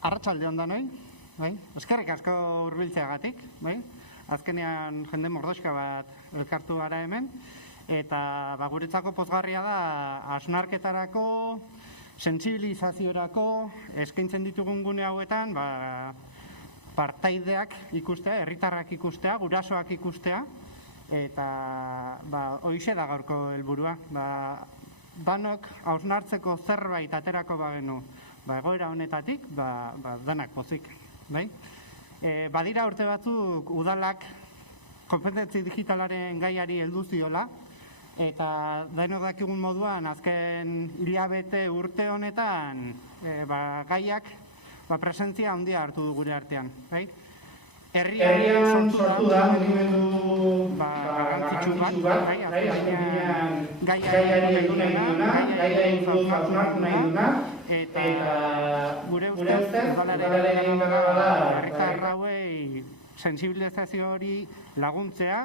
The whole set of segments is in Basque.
Arratsalde on danoi, bai? Eskerrik asko hurbiltzeagatik, bai? Azkenean jende mordoxka bat elkartu gara hemen eta guretzako pozgarria da hausnarketarako, sentsibilizaziorako eskaintzen ditugun gune hauetan, partaideak ikustea, herritarrak ikustea, gurasoak ikustea eta horixe da gaurko helburua. Danok hausnartzeko zerbait aterako bagenu egoera honetatik, danak pozik. Badira urte batzuk udalak konpetentzi digitalaren gaiari heldu ziola eta denok dakigun moduan azken hilabete urte honetan gaiak presentzia handia hartu du gure artean. Herrian sortu da mugimendu garrantzitsu bat, gaiari heldu nahi duna, gaiari buruz hausnartu nahi duna, eta gure ustez, udalaren egin beharra da herritar hauei sentsibilizazio hori laguntzea,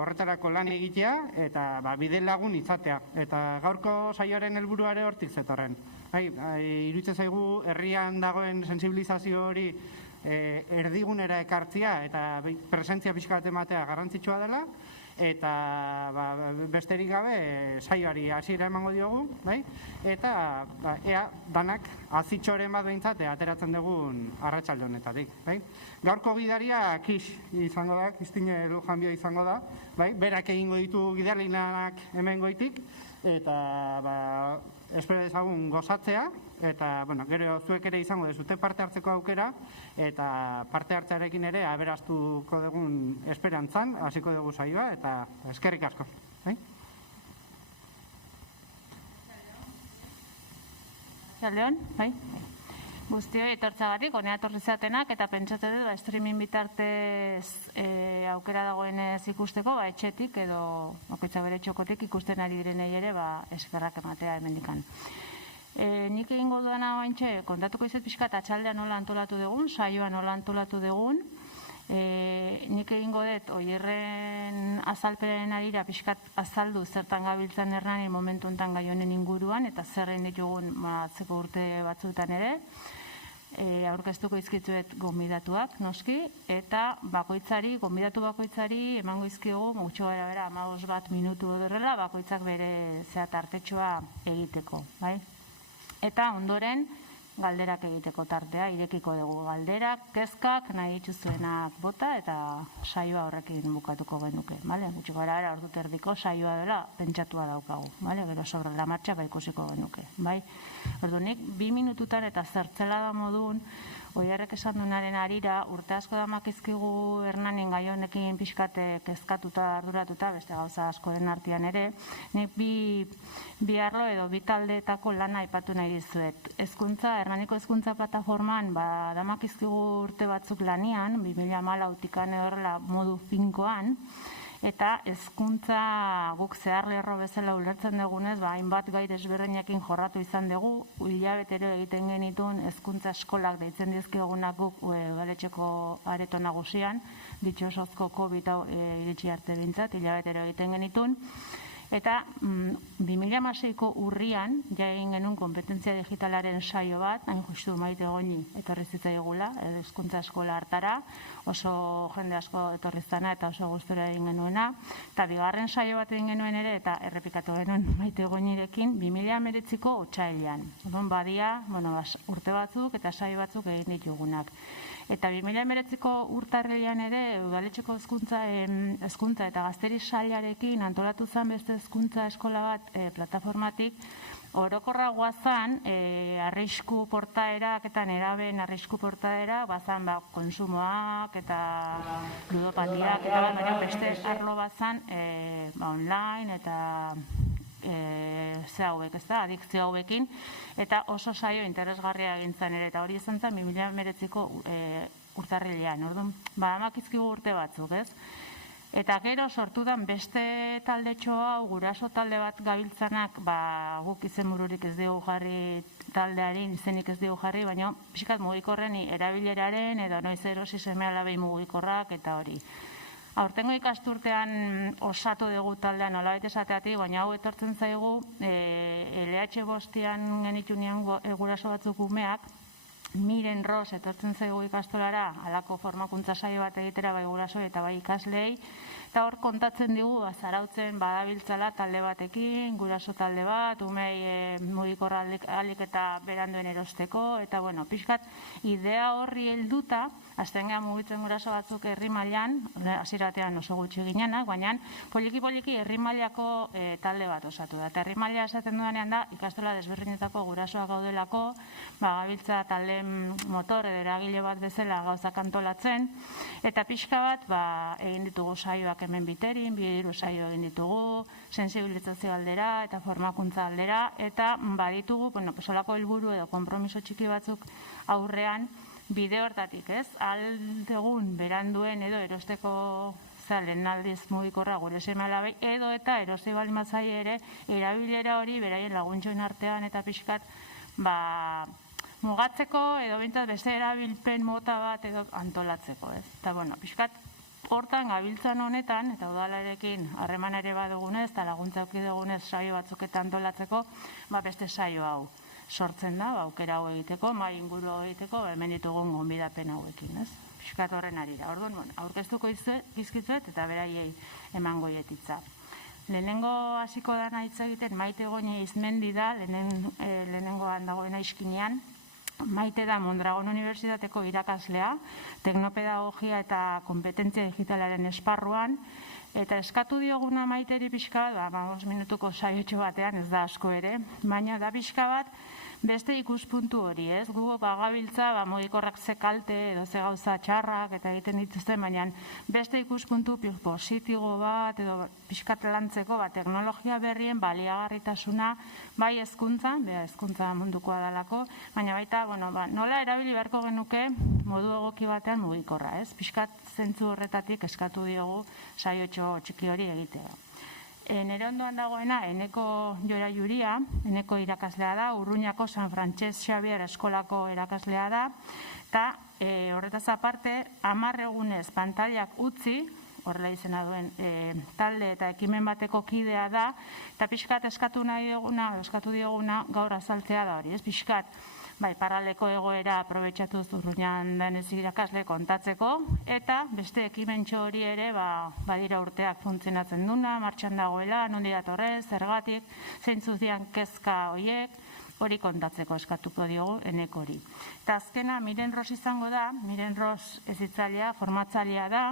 horretarako lan egitea eta bide lagun izatea. Eta gaurko saioaren helburua ere hortik zetorren. Iruditzen zaigu herrian dagoen sentsibilizazio hori erdigunera ekartzea eta presentzia pixka bat ematea garrantzitsua dela eta besterik gabe saioari hasiera emango diogu eta ea danak azitxoren bat behintzat ateratzen dugun arratsalde honetatik. Gaurko gidaria Kix izango da, Kristine Lujanbio izango da, berak egingo ditu gidarlinak hemen goitik eta espero dezagun gozatzea eta gero zuek ere izango dezute parte hartzeko aukera eta parte hartzearekin ere aberastuko dugun esperantzan hasiko dugu saioa eta eskerrik asko. Leon, guztioi etortzagatik, honea etorri zatenak eta pentsatu dut streaming bitartez aukera dagoenez ikusteko, etxetik edo bakoitza bere txokotik ikusten ari direnei ere eskerrak ematea hemendikan. Nik egingo duena oaintxe, kontatuko izet pixka eta txaldea nola antolatu dugun, saioa nola antolatu dugun. Nik egingo dut, oierren azalperen arira pixkat azaldu zertan gabiltzan Hernani momentu enten gai honen inguruan eta zerren ditugun atzeko urte batzuetan ere. Aurkeztuko izkitzuet gonbidatuak, noski, eta gonbidatu bakoitzari emango izkigu, gutxo bera 15 minutu edurrela, bakoitzak bere tartetxoa egiteko. Eta ondoren galderak egiteko tartea, irekiko dugu galderak, kezkak, nahi dituzuenak bota eta saioa horrekin bukatuko genuke. Gutxiko bera ordu terdiko saioa dela pentsatua daukagu. Gero sobre la marcha ikusiko genuke. Ordunik, 2 minututan eta zertzela da modun, oierrek esan dunaren arira, urte asko damakizkigu Hernanin gai honekin pixkate kezkatuta, arduratuta, beste gauza askoren artean ere, nik bi arlo edo bi taldeetako lana aipatu nahi dizuet. Hernaniko hezkuntza plataforman damakizkigu urte batzuk lanian, 2014 horrela modu finkoan, eta hezkuntza guk zehar lerro bezala ulertzen dugunez, hainbat gai desberdinekin jorratu izan dugu, hilabetero egiten genituen hezkuntza eskolak deitzen dizkigunak guk udaletxeko areto nagusian, ditxosozko COVID iritsi arte bintzat, hilabetero egiten genituen. Eta 2016ko urrian, egin genuen kompetentzia digitalaren saio bat, hain justu Maite Goñi etorri zitzaigula, hezkuntza eskola hartara, oso jende asko etorri zana eta oso gustura egin genuena. Eta bigarren saio bat egin genuen ere, eta errepikatu genuen Maite Goñirekin, 2019ko otsailean. Badia, urte batzuk eta saio batzuk egin ditugunak. Eta 2019ko urtarrilean ere, udaletxeko hezkuntza eta gazteri sailarekin antolatu zen beste hezkuntza eskola bat plataformatik, orokorra guazan, arrisku portaerak eta neraben arrisku portaera, bazan konsumoak eta ludopatiak eta beste arlo bazan online eta adikzio hauekin, eta oso saio interesgarria egintzen ere, eta hori izan zen 2019ko urtarrilean, orduan, amakizkigu urte batzuk, ez? Eta gero sortudan beste taldetxo hau, guraso talde bat gabiltzanak, guk izenbururik ez dugu jarri taldeari, izenik ez dugu jarri, baina pixkat mugikorren erabileraren, edo noiz erosi seme-alabei mugikorrak, eta hori. Aurtengo ikasturtean osatu dugu taldean nolabait esateatik, baina hau etortzen zaigu LH5 genitunean guraso batzuk umeak, Miren Ros etortzen zaigu ikastolara halako formakuntza saio bat egitera bai guraso eta bai ikasleei, eta hor kontatzen digu Zarautzen badabiltzala talde batekin, guraso talde bat, umei mugikorra ahalik eta beranduen erosteko, eta bueno, pixkat idea horri helduta, aztengean mugitzen guraso batzuk herri mailan, hasiera batean oso gutxi ginenak, baina poliki-poliki herri mailako talde bat osatu da. Eta herri maila esaten dudanean da, ikastola desberdinetako gurasoak gaudelako, gabiltza talde motor edo eragile bat bezala gauzak antolatzen, eta pixka bat egin ditugu saioak hemen biterin, bidiru saio egin ditugu, sensibilizazio aldera eta formakuntza aldera, eta baditugu, solako helburu edo konpromiso txiki batzuk aurrean bide hortatik, ez? Aldegun beranduen edo erosteko lehen aldiz mugikorra gure seme-alabei, edo eta erosi baldin bazaie ere erabilera hori beraien laguntxoen artean eta pixkat mugatzeko edo bintzat beste erabilpen mota bat edo antolatzeko, ez? Eta pixkat hortan gabiltzan honetan, eta udalarekin harreman ere badugunez, eta laguntza auki dugunez saio batzuk eta antolatzeko, beste saio hau sortzen da, aukera hau egiteko, mai inguru egiteko, hemen ditugun gonbidapen hauekin, ez? Piskat horren arira. Orduan, aurkeztuko izkitzuet eta beraiei emango ietitza. Lehenengo hasiko dana hitz egiten Maite Goñi Izmendi da, lehenengoan dagoena iskinean. Maite da Mondragon Unibertsitateko irakaslea, teknopedagogia eta kompetentzia digitalaren esparruan, eta eskatu dioguna Maiteri pixka bat, 5 minutuko saiotxo batean, ez da asko ere, baina da pixka bat beste ikuspuntu hori, ez? Gu gabiltza mugikorrak ze kalte edo ze gauza txarrak eta egiten dituzten, baina beste ikuspuntu positibo bat edo pixkat lantzeko teknologia berrien baliagarritasuna bai hezkuntzan, hezkuntza mundukoa dalako, baina baita, nola erabili beharko genuke modu egoki batean mugikorra, ez? Pixkat zentzu horretatik eskatu diogu saiotxo txiki hori egitea. Nere ondoan dagoena, Eneko Jora Juria, Eneko irakaslea da, Urruñako San Frantses Xabier eskolako irakaslea da, eta horretaz aparte, 10 egunez pantailak utzi, horrela izena duen talde eta ekimen bateko kidea da, eta pixkat eskatu dioguna gaur azaltzea da hori, ez pixkat, parraleko egoera aprobetxatuz Urruñan denez irakasle kontatzeko, eta beste ekimentxo hori ere badira urteak funtzionatzen duna, martxan dagoela, nondi datorrez, zergatik, zeintzuz dian kezka horiek, hori kontatzeko eskatuko diogu Eneko hori. Eta azkena Miren Ros izango da, Miren Ros ezitzailea, formatzailea da,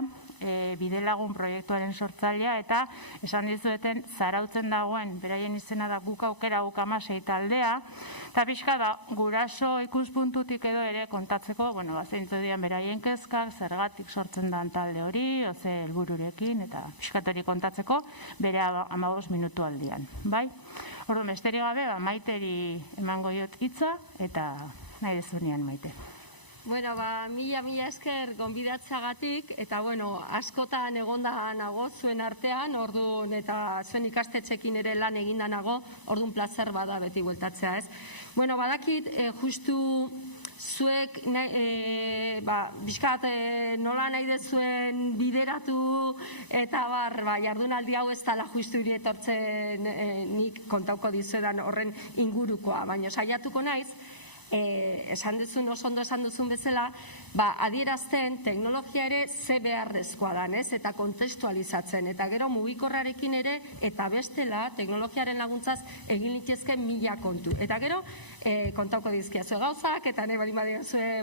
Bidelagun proiektuaren sortzailea, eta esan dizueten Zarautzen dagoen, beraien izena da Guk Aukera Guk 16 taldea, eta pixka da guraso ikuspuntutik edo ere kontatzeko, zeintzu dian beraien kezkak, zergatik sortzen dan talde hori, oze helbururekin, eta pixkat hori kontatzeko bere 15 minutu aldian, bai? Orduan, besterik gabe, Maiteri emango diot hitza, eta nahi dezunean Maite. Mila esker gonbidatzagatik, eta askotan egonda nago zuen artean, orduan eta zuen ikastetxekin ere lan eginda nago, orduan plazer bada beti bueltatzea, ez? Badakit, justu zuek bizkat nola nahi dezuen bideratu eta jardunaldi hau ez dela justu hiri etortzen nik kontauko dizuedan horren ingurukoa, baina saiatuko naiz, esan duzun, oso ondo esan duzun bezala, adierazten teknologia ere ze beharrezkoa da, eta kontestualizatzen, eta gero mugikorrarekin ere, eta bestela teknologiaren laguntzaz egin litezken 1000 kontu. Eta gero, kontauko dizkiazue gauzak, eta nahi bali badiazue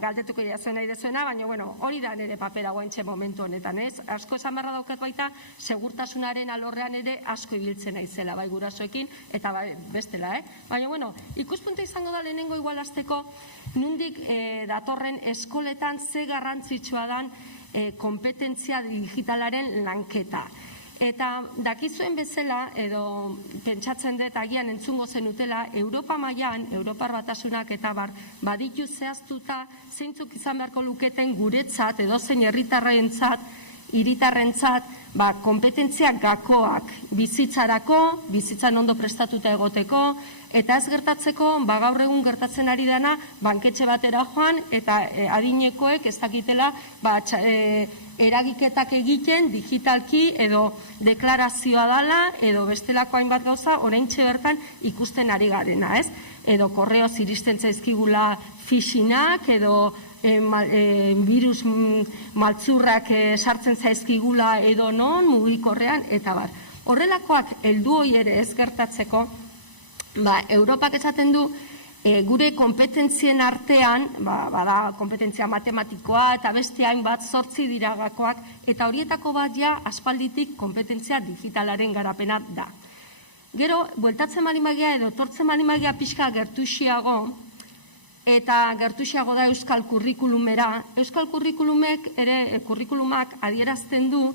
galdetuko jazue nahi dezuena, baina hori da nire papera guaintxe momentu honetan, ez? Asko esan barra daukat baita, segurtasunaren alorrean ere asko ibiltzen naizela, bai gurasoekin, eta bestela, baina ikuspuntu izango da lehenengo igualazteko, nundik datorren eskoletan ze garrantzitsua dan kompetentzia digitalaren lanketa. Eta dakizuen bezala, edo pentsatzen dut agian entzungo zenutela, Europa mailan, Europar Batasunak eta baditu zehaztuta zeintzuk izan beharko luketen guretzat edo zein herritarrentzat hiritarrentzat kompetentzia gakoak bizitzarako, bizitzan ondo prestatuta egoteko, eta ez gertatzeko, gaur egun gertatzen ari dena, banketxe batera joan, eta adinekoek ez dakitela eragiketak egiten digitalki edo deklarazioa dela, edo bestelako hainbat gauza, oraintxe bertan ikusten ari garena, ez? Edo korreoz iristen zaizkigula phishinnak, edo virus maltzurrak sartzen zaizkigula edo non, mugikorrean, eta bar. Horrelakoak heldu hori ere ez gertatzeko, Europak esaten du gure kompetentzien artean, bada kompetentzia matematikoa eta beste hainbat 8 diragakoak, eta horietako bat ja aspalditik kompetentzia digitalaren garapena da. Gero, bueltatzen malimagia edo tortzen malimagia pixka gertuxiago, eta gertuxiago da euskal kurrikulumera. Euskal kurrikulumak adierazten du,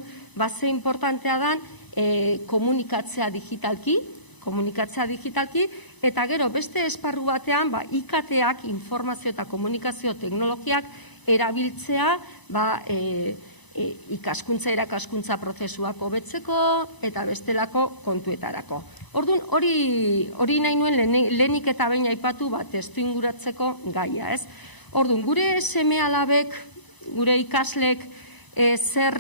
ze importantea dan komunikatzea digitalki, eta gero beste esparru batean IKT-ak, informazio eta komunikazio teknologiak erabiltzea ikaskuntza, irakaskuntza prozesuak hobetzeko eta bestelako kontuetarako. Orduan, hori nahi nuen lehenik eta behin aipatu testu inguratzeko gaia, ez? Orduan, gure seme-alabek, gure ikaslek zer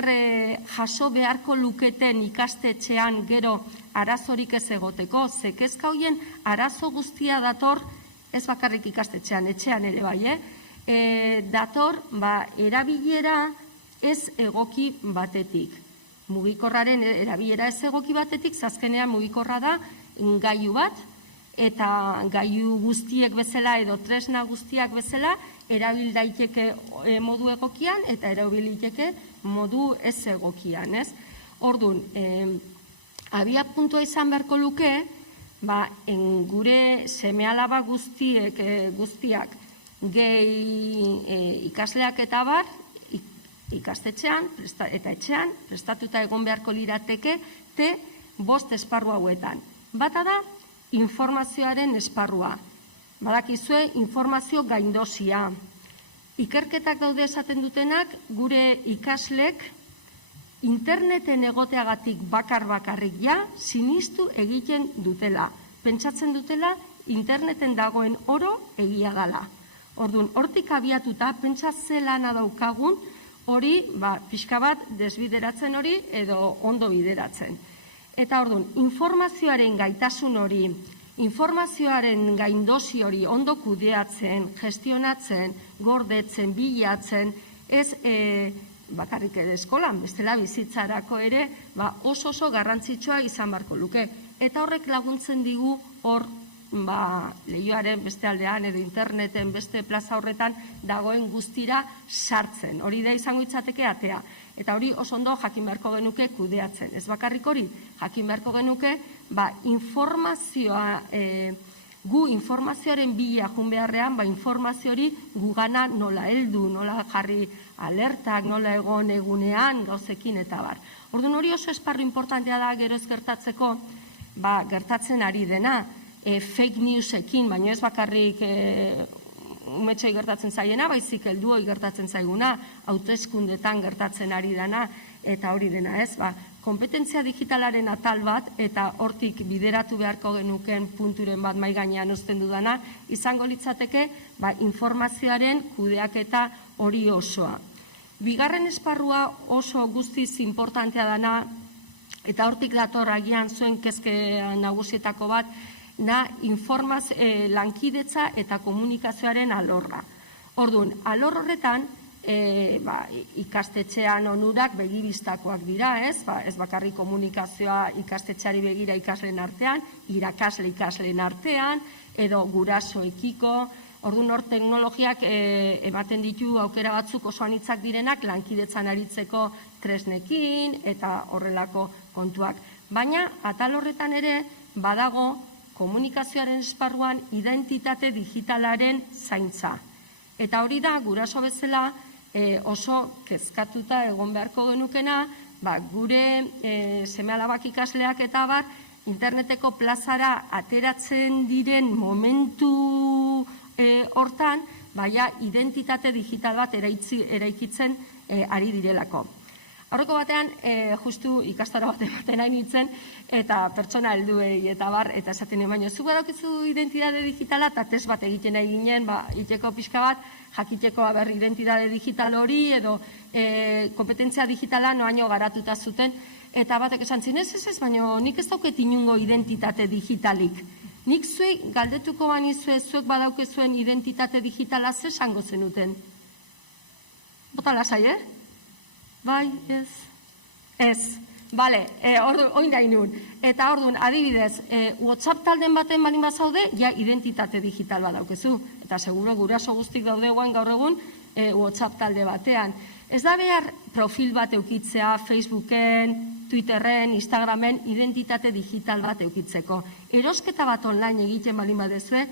jaso beharko luketen ikastetxean gero arazorik ez egoteko, kezka hoien arazo guztia dator, ez bakarrik ikastetxean, etxean ere bai, dator erabilera ez egoki batetik. Mugikorraren erabilera ez egoki batetik, azkenean mugikorra da gailu bat, eta gailu guztiek bezala edo tresna guztiak bezala erabil daiteke modu egokian eta erabil daiteke modu ez egokian, ez? Orduan, abia puntua izan beharko luke, gure seme-alaba guztiak gehi ikasleak eta bar, ikastetxean eta etxean prestatuta egon beharko lirateke 5 esparru hauetan. Bata da informazioaren esparrua. Badakizue informazio gaindosia. Ikerketak daude esaten dutenak gure ikaslek interneten egoteagatik bakarrik sinistu egiten dutela. Pentsatzen dutela interneten dagoen oro egia dela. Orduan, hortik abiatuta pentsa ze lana daukagun hori pixka bat desbideratzen hori edo ondo bideratzen. Eta orduan, informazioaren gaitasun hori, informazioaren gaindosi hori ondo kudeatzen, gestionatzen, gordetzen, bilatzen, ez bakarrik ere eskolan, bestela bizitzarako ere oso garrantzitsua izan beharko luke. Eta horrek laguntzen digu hor lehioaren beste aldean edo interneten beste plaza horretan dagoen guztira sartzen. Hori da izango itzateke atea. Eta hori oso ondo jakin beharko genuke kudeatzen. Ez bakarrik hori, jakin beharko genuke informazioa, gu informazioaren bila jun beharrean, informazio hori gugana nola heldu, nola jarri alertak, nola egon egunean, gauzekin eta bar. Orduan hori oso esparru importantea da gero ez gertatzeko, gertatzen ari dena, fake newsekin, baina ez bakarrik umetxoi gertatzen zaiena, baizik helduoi gertatzen zaiguna, hauteskundetan gertatzen ari dena, eta hori dena ez, kompetentzia digitalaren atal bat, eta hortik bideratu beharko genuken punturen bat mai gainean uzten dudana, izango litzateke informazioaren kudeaketa hori osoa. Bigarren esparrua oso guztiz importantea dana, eta hortik dator agian zuen kezke nagusietako bat, lankidetza eta komunikazioaren alorra. Orduan, alor horretan, ikastetxean onurak begibistakoak dira, ez bakarrik komunikazioa ikastetxeari begira ikasleen artean, irakasle ikasleen artean, edo gurasoekiko. Orduan hor teknologiak ematen ditu aukera batzuk oso anitzak direnak lankidetzan aritzeko tresnekin eta horrelako kontuak. Baina atal horretan ere badago komunikazioaren esparruan identitate digitalaren zaintza. Eta hori da guraso bezala oso kezkatuta egon beharko genukena, gure seme-alabak ikasleak eta bar interneteko plazara ateratzen diren momentu hortan, identitate digital bat eraikitzen ari direlako. Aurreko batean, justu ikastaro bat ematen nahi nintzen, eta pertsona helduei eta bar, eta esaten nien, baina zu badaukizu identitate digitala, eta test bat egiten nahi ginen, iteko pixka bat, jakiteko identitate digital hori, edo kompetentzia digitala noaino garatuta zuten, eta batek esan zin, ez, baina nik ez dauket inungo identitate digitalik. Nik zuek galdetuko banizue, zuek badaukezuen identitate digitala ze esango zenuten? Bota lasai, Bai, ez. Ez. Bale, oin nahi nun. Eta orduan, adibidez, WhatsApp talden baten balin bazaude, ja identitate digital bat daukezu. Eta seguro guraso guztik daude guain gaur egun WhatsApp talde batean. Ez da behar profil bat eukitzea Facebooken, Twitterren, Instagramen, identitate digital bat eukitzeko. Erosketa bat online egiten balin badezue,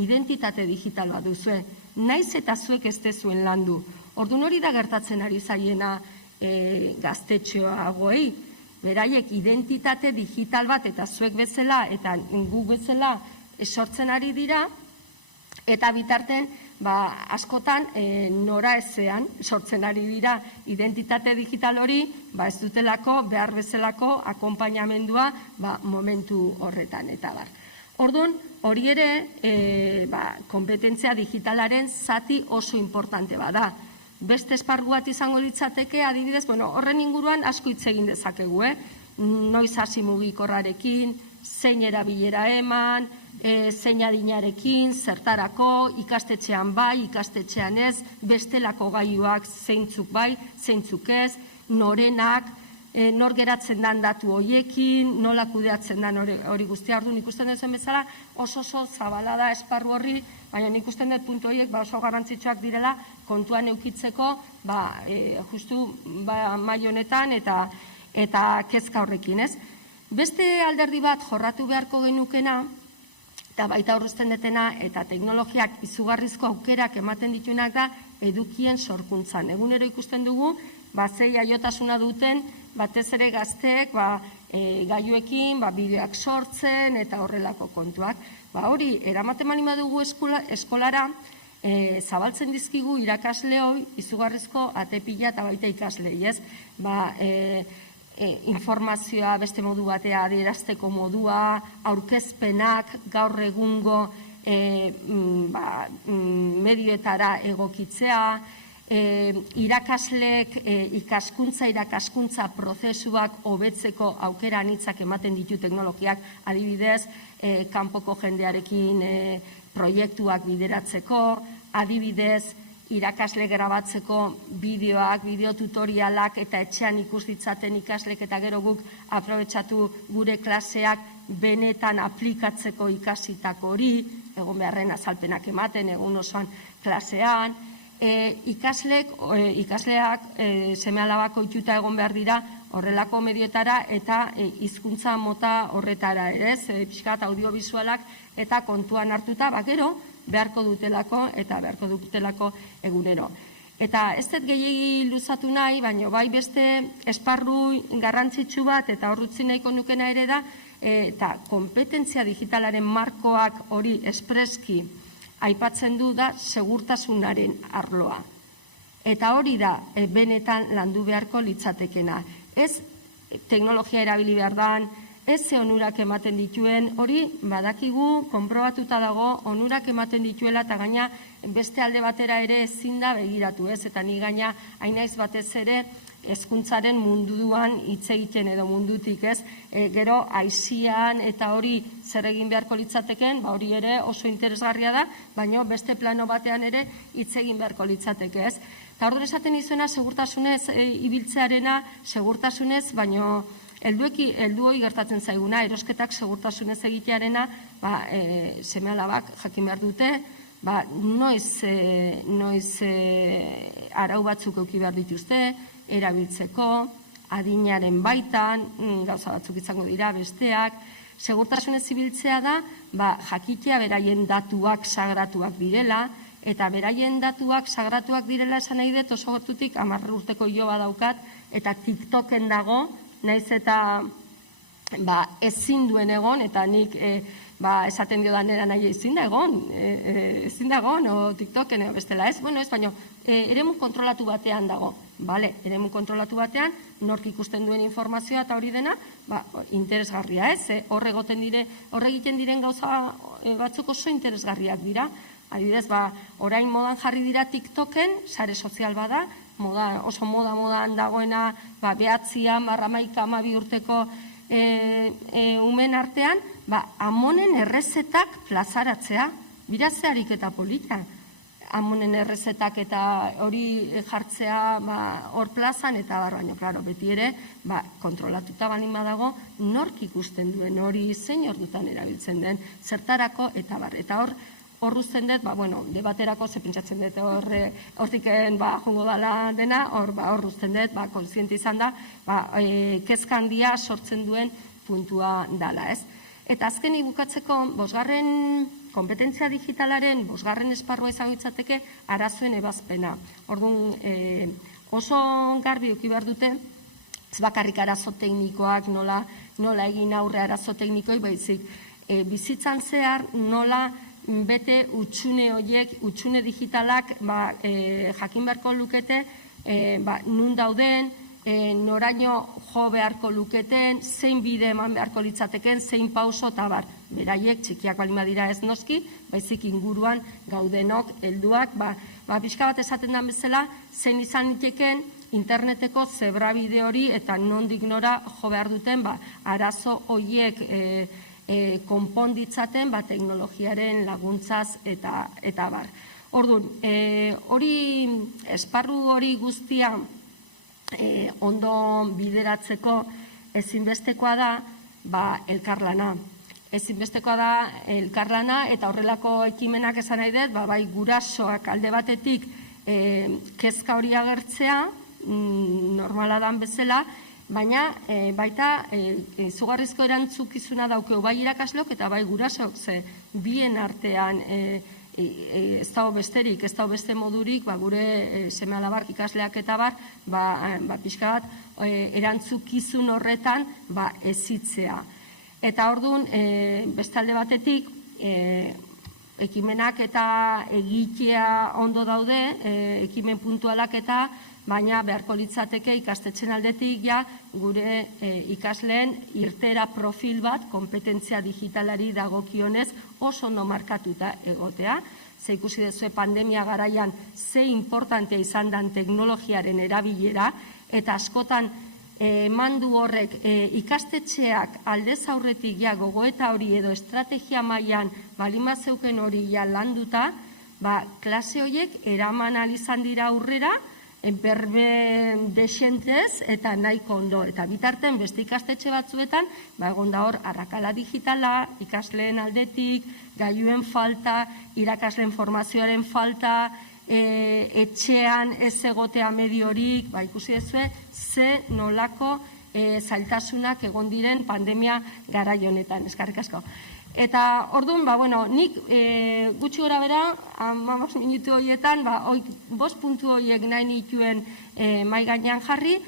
identitate digital bat duzue. Naiz eta zuek ez dezuen landu. Orduan hori da gertatzen ari zaiena gaztetxoagoei. Beraiek identitate digital bat eta zuek bezala eta gu bezala sortzen ari dira, eta bitarten askotan nora ezean sortzen ari dira identitate digital hori, ez dutelako behar bezalako akonpainamendua momentu horretan eta bar. Orduan, hori ere kompetentzia digitalaren zati oso importante bada. Beste esparru bat izango litzateke, adibidez, horren inguruan asko hitz egin dezakegu, noiz hasi mugikorrarekin, zein erabilera eman, zein adinarekin, zertarako, ikastetxean bai, ikastetxean ez, bestelako gailuak zeintzuk bai, zeintzuk ez, norenak, nor geratzen dan datu horiekin, nola kudeatzen dan hori guztia. Orduan ikusten duzuen bezala oso zabala da esparru horri, baina nik ikusten dut puntu horiek oso garrantzitsuak direla kontuan eukitzeko justu mai honetan eta kezka horrekin, ez? Beste alderdi bat jorratu beharko genukena, eta baita aurrezten detena, eta teknologiak izugarrizko aukerak ematen dituenak da edukien sorkuntzan. Egunero ikusten dugu, zei aiotasuna duten, batez ere gazteek gailuekin bideoak sortzen eta horrelako kontuak. Hori, eramaten baldin badugu eskolara, zabaltzen dizkigu irakasleoi izugarrizko atepila eta baita ikaslei, ez? Informazioa beste modu batea adierazteko modua, aurkezpenak gaur egungo medioetara egokitzea, irakasleek irakaskuntza prozesuak hobetzeko aukera anitzak ematen ditu teknologiak, adibidez, kanpoko jendearekin proiektuak bideratzeko, adibidez, irakasle grabatzeko bideoak, bideotutorialak eta etxean ikus ditzaten ikaslek eta gero guk aprobetxatu gure klaseak benetan aplikatzeko ikasitako hori, egon beharren azalpenak ematen, egun osoan klasean, ikasleak seme-alabak ohituta egon behar dira horrelako medioetara eta hizkuntza mota horretara, pixkat audiovisualak eta kontuan hartuta, gero beharko dutelako eta beharko dutelako egunero. Eta ez dut gehiegi luzatu nahi, baina bai beste esparru garrantzitsu bat eta horrutzi nahiko nukena ere da, eta kompetentzia digitalaren markoak hori espreski aipatzen du da segurtasunaren arloa. Eta hori da benetan landu beharko litzatekena. Ez teknologia erabili behar dan, ez ze onurak ematen dituen, hori badakigu, konprobatuta dago, onurak ematen dituela eta gaina beste alde batera ere ezin da begiratu, ez? Eta ni gaina hainaiz batez ere hezkuntzaren munduan hitz egiten edo mundutik, ez? Gero aizian eta hori zer egin beharko litzateken, hori ere oso interesgarria da, baina beste plano batean ere hitz egin beharko litzateke, ez? Eta orduan esaten izuena segurtasunez ibiltzearena, segurtasunez, baina helduoi gertatzen zaiguna, erosketak segurtasunez egitearena, seme-alabak jakin behar dute, noiz arau batzuk eduki behar dituzte, erabiltzeko, adinaren baitan, gauza batzuk izango dira, besteak, segurtasunez ibiltzea da, jakitea beraien datuak sagratuak direla, eta beraien datuak sagratuak direla esan nahi dut oso gertutik 10 urteko iloba daukat, eta TikToken dago, naiz eta ezin duen egon, eta nik esaten dio danera nahi ezin da egon, o TikToken bestela ez, bueno ez, baina eremu kontrolatu batean dago. bale, eremu kontrolatu batean, nork ikusten duen informazioa eta hori dena, interesgarria ez, horre egiten diren gauza batzuk oso interesgarriak dira. Adibidez, orain modan jarri dira TikToken, sare sozial bada, oso modan dagoena, 9-12 urteko umen artean, amonen errezetak plazaratzea, birazearik eta polita. Amonen errezetak eta hori jartzea hor plazan eta baina, klaro, beti ere, kontrolatuta balin badago, nork ikusten duen hori zein ordutan erabiltzen den, zertarako eta bar. Eta hor uzten dut, debaterako zepintzatzen dut hortik jongo dala dena, hor uzten dut, kontziente izan da, kezka handia sortzen duen puntua dala, ez? Eta azkenik bukatzeko, 5. kompetentzia digitalaren 5. esparrua izango litzateke arazoen ebazpena. Orduan, oso garbi eduki behar dute, ez bakarrik arazo teknikoak, nola egin aurre arazo teknikoi, baizik bizitzan zehar nola bete utxune digitalak jakin beharko lukete, nun dauden, noraino jo beharko luketen, zein bide eman beharko litzateken, zein pauso eta bar. Beraiek txikiak balin badira ez noski, baizik inguruan gaudenok helduak, pixka bat esaten den bezala, zein izan liteken interneteko zebrabide hori eta nondik nora jo behar duten arazo horiek konponditzaten teknologiaren laguntzaz eta bar. Orduan, esparru hori guztia ondo bideratzeko ezinbestekoa da elkarlana. Ezinbestekoa da elkarlana eta horrelako ekimenak esan nahi dut, bai gurasoak alde batetik kezka hori agertzea, normala dan bezala, baina baita izugarrizko erantzukizuna daukeu bai irakaslok eta bai gurasoak, ze bien artean ez dago besterik, ez dago beste modurik, gure seme-alabak ikasleak eta bar, pixka bat erantzukizun horretan ezitzea. Eta orduan, beste alde batetik, ekimenak eta egitea ondo daude, ekimen puntualak eta, baina beharko litzateke ikastetxen aldetik gure ikasleen irtera profil bat kompetentzia digitalari dagokionez oso ondo markatuta egotea. Ze ikusi dezue pandemia garaian ze importantea izan den teknologiaren erabilera eta askotan mandu horrek ikastetxeak aldez aurretik gogoeta hori edo estrategia mailan balima zeuken hori landuta, klase horiek eraman izan dira aurrera, berbe desentez eta nahiko ondo. Eta bitarten beste ikastetxe batzuetan, egon da hor, arrakala digitala, ikasleen aldetik, gailuen falta, irakasleen formazioaren falta, etxean ez egotea mediorik, ikusi dezue, ze nolako zailtasunak egon diren pandemia garai honetan. Eskerrik asko. Eta orduan, nik gutxi gora bera, 15 minutu horietan, 5 puntu horiek nahi nituen mai gainean jarri,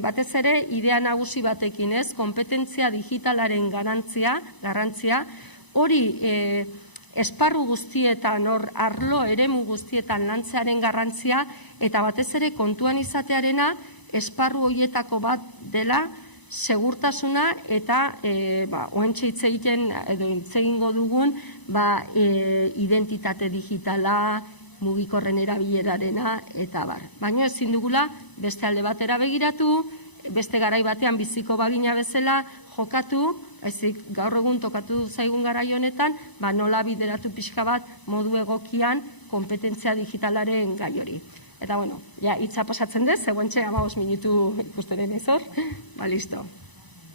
batez ere idea nagusi batekin ez, kompetentzia digitalaren garrantzia, hori esparru guztietan, arlo eremu guztietan lantzearen garrantzia, eta batez ere kontuan izatearena esparru horietako bat dela, segurtasuna eta oentxe hitz egiten edo hitz egingo dugun identitate digitala, mugikorren erabilerarena eta bar. Baina ezin dugula beste alde batera begiratu, beste garai batean biziko bagina bezala jokatu, gaur egun tokatu zaigun garai honetan, nola bideratu pixka bat modu egokian kompetentzia digitalaren gai hori. Eta, hitza pasatzen dez, zegoentxe 15 minutu ikustenen ez hor. Listo.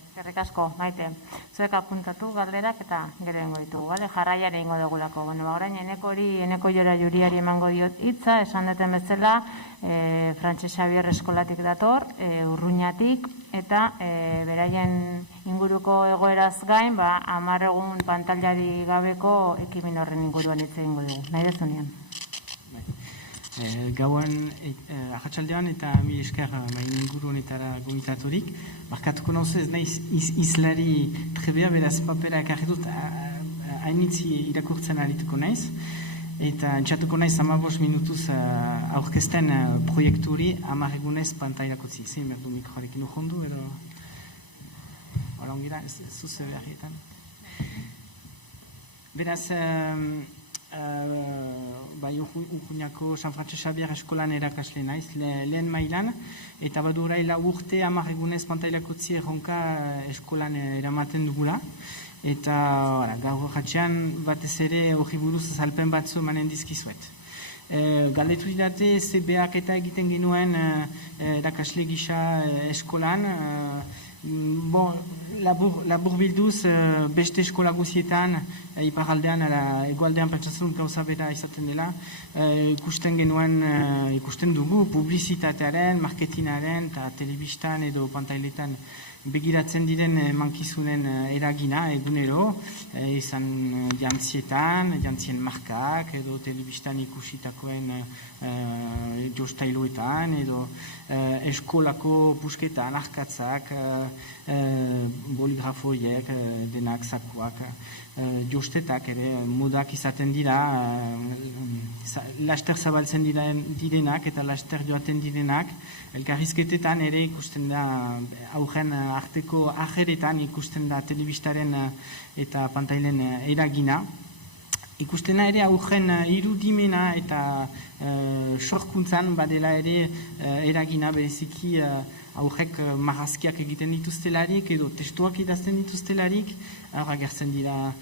Eskerrik asko, Maite. Zuek apuntatu galderak eta gero ingo ditugu, jarraiare ingo degulako. Orain, eneko jora juriari emango diot hitza, esan duten bezala, Frantses Xabier eskolatik dator, Urruñatik, eta beraien inguruko egoeraz gain, 10 egun pantailari gabeko ekimen horren inguruan hitz egingo dugu. Nahi dezunean. Gauan ahatsaldean eta mi esker main inguru honetara gomitaturik. Barkatuko nauzu ez naiz izlari trebea, beraz papera ekarri dut hainitzi irakurtzen arituko naiz. eta entxatuko naiz 15 minutuz aurkezten proiekturi 10 egunez pantailak utzi. Zein berdu mikroarekin ujondu, edo... Hora ongira, ez zuze beharrietan. Beraz, Urruñako San Frances Xavier eskolan erakasle naiz, lehen mailan, eta badu oraila urte 10 egunez pantailak utzi erronka eskolan eramaten dugula. Eta gaur jatxean batez ere hori buruz azalpen batzu emanen dizkizuet. Galdetu didate ze behaketa egiten genuen erakasle gisa eskolan. Labur bilduz, beste eskola guzietan, iparaldean, egoaldean pentsatzen gauza bera izaten dela, ikusten dugu publizitatearen, marketinaren eta telebistan edo pantailetan begiratzen diren mankizunen eragina egunero, izan jantzien markak edo telebistan ikusitakoen jostailoetan edo eskolako pusketan, arkatzak, boligrafoiek, denak, zakuak, jostetak ere, modak izaten dira, laster zabaltzen direnak eta laster joaten direnak, elkarrizketetan ere ikusten da, aurren arteko ajeretan ikusten da telebistaren eta pantailen eragina. Ikustena ere aurren irudimena eta sorkuntzan badela ere eragina bereziki aurrek marrazkiak egiten dituztelarik edo testuak idazten dituztelarik, agertzen dira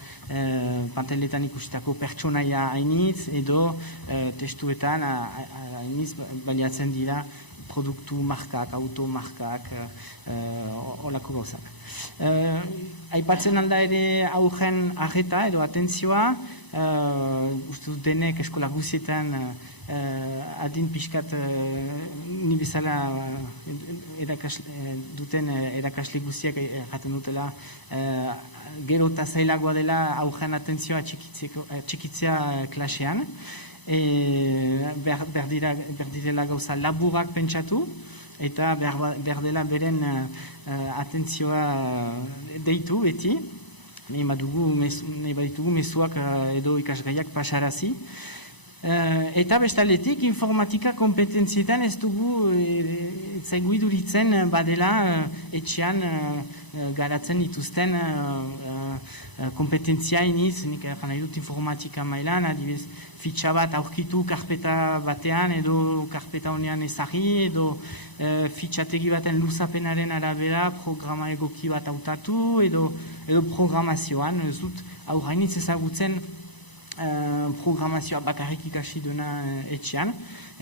pantailetan ikustako pertsonaia hainitz edo testuetan hainitz baliatzen dira produktu markak, automarkak, olako gauzak. Aipatzen alda ere aurren arreta edo atentzioa, uste dut denek eskola guzietan adin pixkat ni bezala duten erakasle guziak jaten dutela gero eta zailagoa dela aurren atentzioa txikitzea klasean. Behar direla gauza laburak pentsatu eta behar dela beren atentzioa deitu beti. Nahi baditugu mezuak edo ikasgaiak pasarazi. Eta bestaletik informatika kompetentzietan ez dugu zaigu iduritzen badela etxean garatzen dituzten kompetentzia iniz, nik nahi dut informatika mailan, adibidez fitxa bat aurkitu karpeta batean edo karpeta honean ezagri edo fitxategi baten luzapenaren arabera programa egoki bat hautatu edo programazioan, ez dut aurrainitz ezagutzen programazioa bakarrik ikasi duena etxean,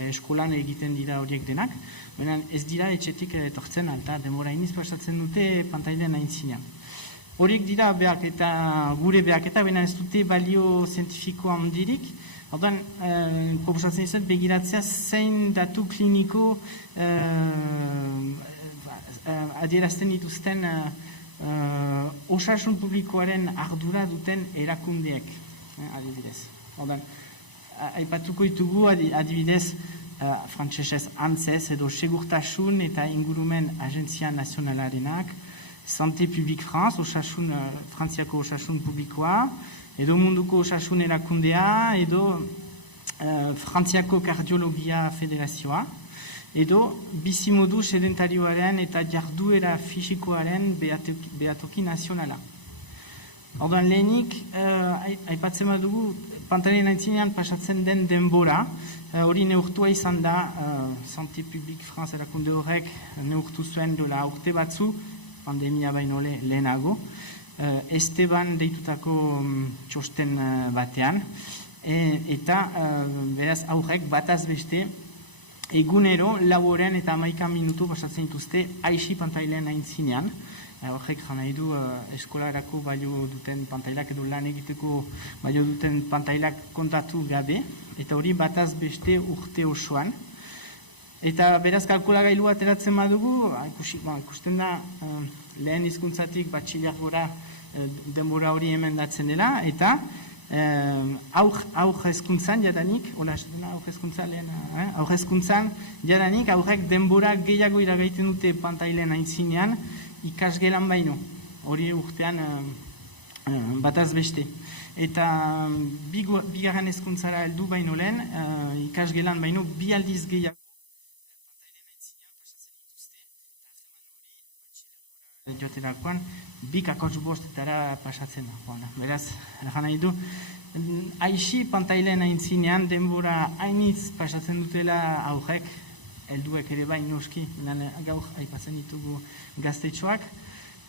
eskolan egiten dira horiek denak, baina ez dira etxetik etortzen alta, denbora iniz pasatzen dute pantailen aintzinean. Horiek dira gure behaketa, baina ez dute balio zientifiko handirik. Ordan, proposatzen izan begiratzea zein datu kliniko adierazten dituzten osasun publikoaren ardura duten erakundeek, adibidez. Ordan, aipatuko ditugu adibidez frantsesez ANSES edo Segurtasun eta Ingurumen Agentzia Nazionalarenak, Santé Publique France, Frantziako osasun publikoa, edo munduko osasun erakundea, edo Frantziako Kardiologia Federazioa, edo bizimodu sedentarioaren eta jarduera fisikoaren behatoki nazionala. Ordan lehenik, aipatzen badugu, pantailen aintzinean pasatzen den denbora, hori neurtua izan da, Santé Publique France erakunde horrek neurtu zuen dola urte batzu, pandemia baino lehenago, Esteban deitutako txosten batean, eta beraz aurrek bataz beste egunero laborean eta 11 minutu pasatzen dituzte aixi pantailen aintzinean. Horrek nahi du eskolarako balio duten pantailak edo lan egiteko balio duten pantailak kontatu gabe, eta hori bataz beste urte osoan. Eta beraz kalkulagailu ateratzen badugu, ikusten da lehen hizkuntzatik batxiller gora denbora hori emendatzen dela, eta aur hezkuntzan jadanik, aur hezkuntzan jadanik aurrek denbora gehiago iragaiten dute pantailen aintzinean ikasgelan baino. Hori urtean bataz beste. Eta bigarren hezkuntzara heldu baino lehen, ikasgelan baino bi aldiz gehiago pantailen aitzinean pasatzen dituzte, eta joterakoan, bi kakotx bostetara pasatzen da. Beraz, erran nahi du, aixi pantailen aitzinean denbora hainitz pasatzen dutela aurrek, helduek ere bain noski, gaur aipatzen ditugu gaztetxoak,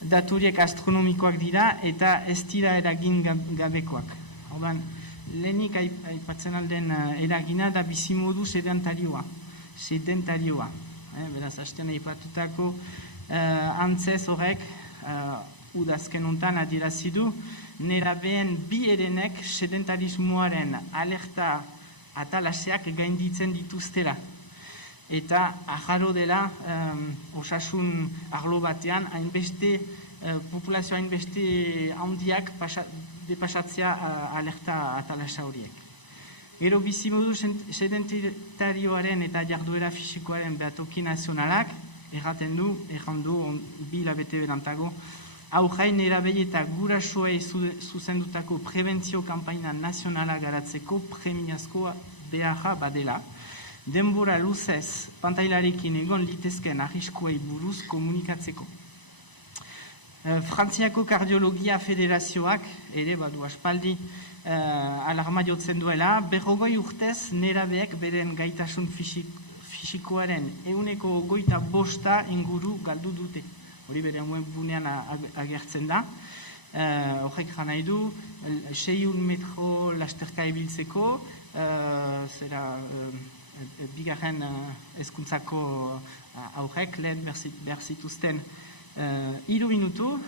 daturiek astronomikoak dira eta ez dira eragin gabekoak. Ordan, lehenik aipatzen alden eragina da bizimodu sedentarioa. Beraz, hasten aipatutako antzez horrek udazken hontan adierazi du, nerabeen bi herenek sedentarismoaren alerta atalaseak gainditzen dituztera. Eta ajaro dela osasun arlo batean populazio hainbeste handiak depasatzea alerta atalasa horiek. Gero bizimodu sedentarioaren eta jarduera fisikoaren behatoki nazionalak erran du 2 hilabete berantago, haurrain erabei eta gurasoei zuzendutako prebentzio kanpaina nazionala garatzeko premiazkoa beharra badela, denbora luzez pantailarekin egon litezken arriskuei buruz komunikatzeko. Frantziako Kardiologia Federazioak ere badu aspaldi alarma jotzen duela, 40 urtez nerabeek beren gaitasun fisikoaren 25% inguru galdu dute. Hori bere webgunean agertzen da. Horrek jan nahi du, 600 metro lasterka ibiltzeko, bigarren hezkuntzako aurrek lehen behar zituzten 3 minutu,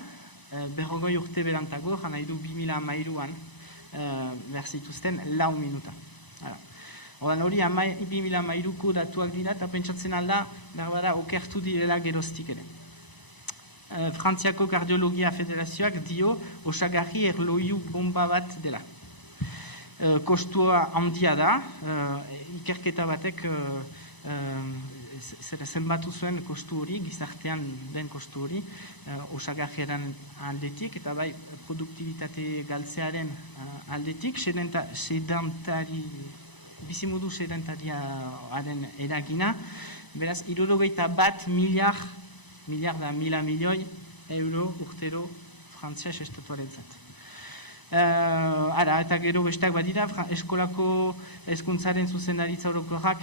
40 urte berantago, jan nahi du 2013an behar zituzten 4 minuta. Ordan hori 2013ko datuak dira eta pentsatzen alda, berbara okertu direla geroztik ere. Frantziako Kardiologia Federazioak dio osagarri erloiu bomba bat dela. Kostua handia da, ikerketa batek zenbatu zuen kostu hori, gizartean den kostu hori, osagarrieran aldetik, eta bai produktibitate galtzearen aldetik, bizimodu sedentariaren eragina, beraz, 61 milioi euro urtero frantzias estatuaren zat. Eta gero besteak badira, eskolako hezkuntzaren zuzendaritza orokorrak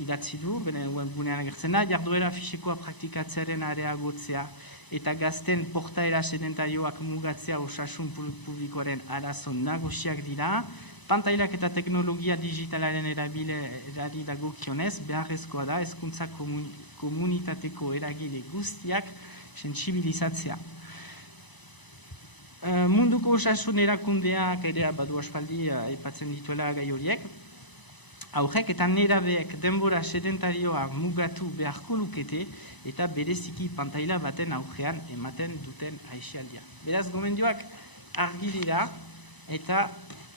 idatzi du, bere webgunean agertzen da, jarduera fisikoa praktikatzearen areagotzea eta gazten portaera sedentarioak mugatzea osasun publikoaren arazo nagusiak dira, pantailak eta teknologia digitalaren erabilerari dagokionez beharrezkoa da hezkuntza komunitateko eragile guztiak sentsibilizatzea. Munduko osasun erakundeak ere badu aspaldi aipatzen dituela gai horiek. Aurrek eta nerabeek denbora sedentarioa mugatu beharko lukete eta bereziki pantaila baten aurrean ematen duten aisialdia. Beraz, gomendioak argi dira eta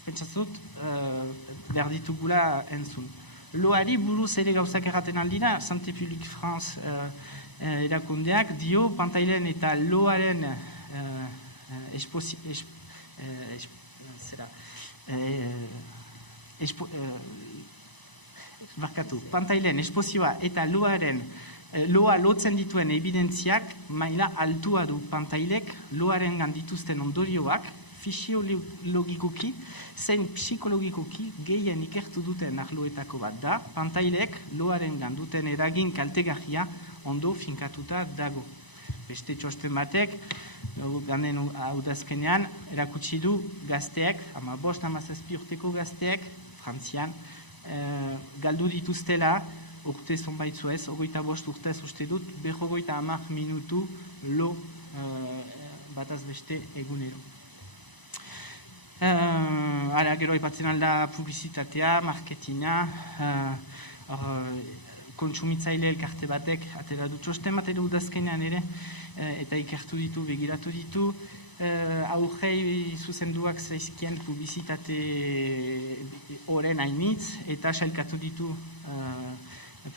pentsatzut behar ditugula entzun. Loari buruz ere gauzak erraten aldira, Santé Publique France erakundeak dio pantailen eta loaren pantailen esposizioa eta loa lotzen dituen evidentziak maila altua du pantailek loaren gandituzten ondorioak fisiologikoki zein psikologikoki gehien ikertu duten arloetako bat da, pantailek loaren ganduten eragin kaltegarria ondo finkatuta dago. Beste txosten batek, ganden udazkenean, erakutsi du gazteek, 15-17 urteko gazteek, Frantzian, galdu dituztela, urte zonbaitzu ez, 25 urtez uste dut, 50 minutu lo bataz beste egunero. Gero aipatzen alda publizitatea, marketina, kontsumitzaile elkarte batek, atera du txosten bat ere udazkenean ere, eta ikertu ditu, begiratu ditu, aurrei zuzenduak zaizkien publizitate horren hainitz, eta sailkatu ditu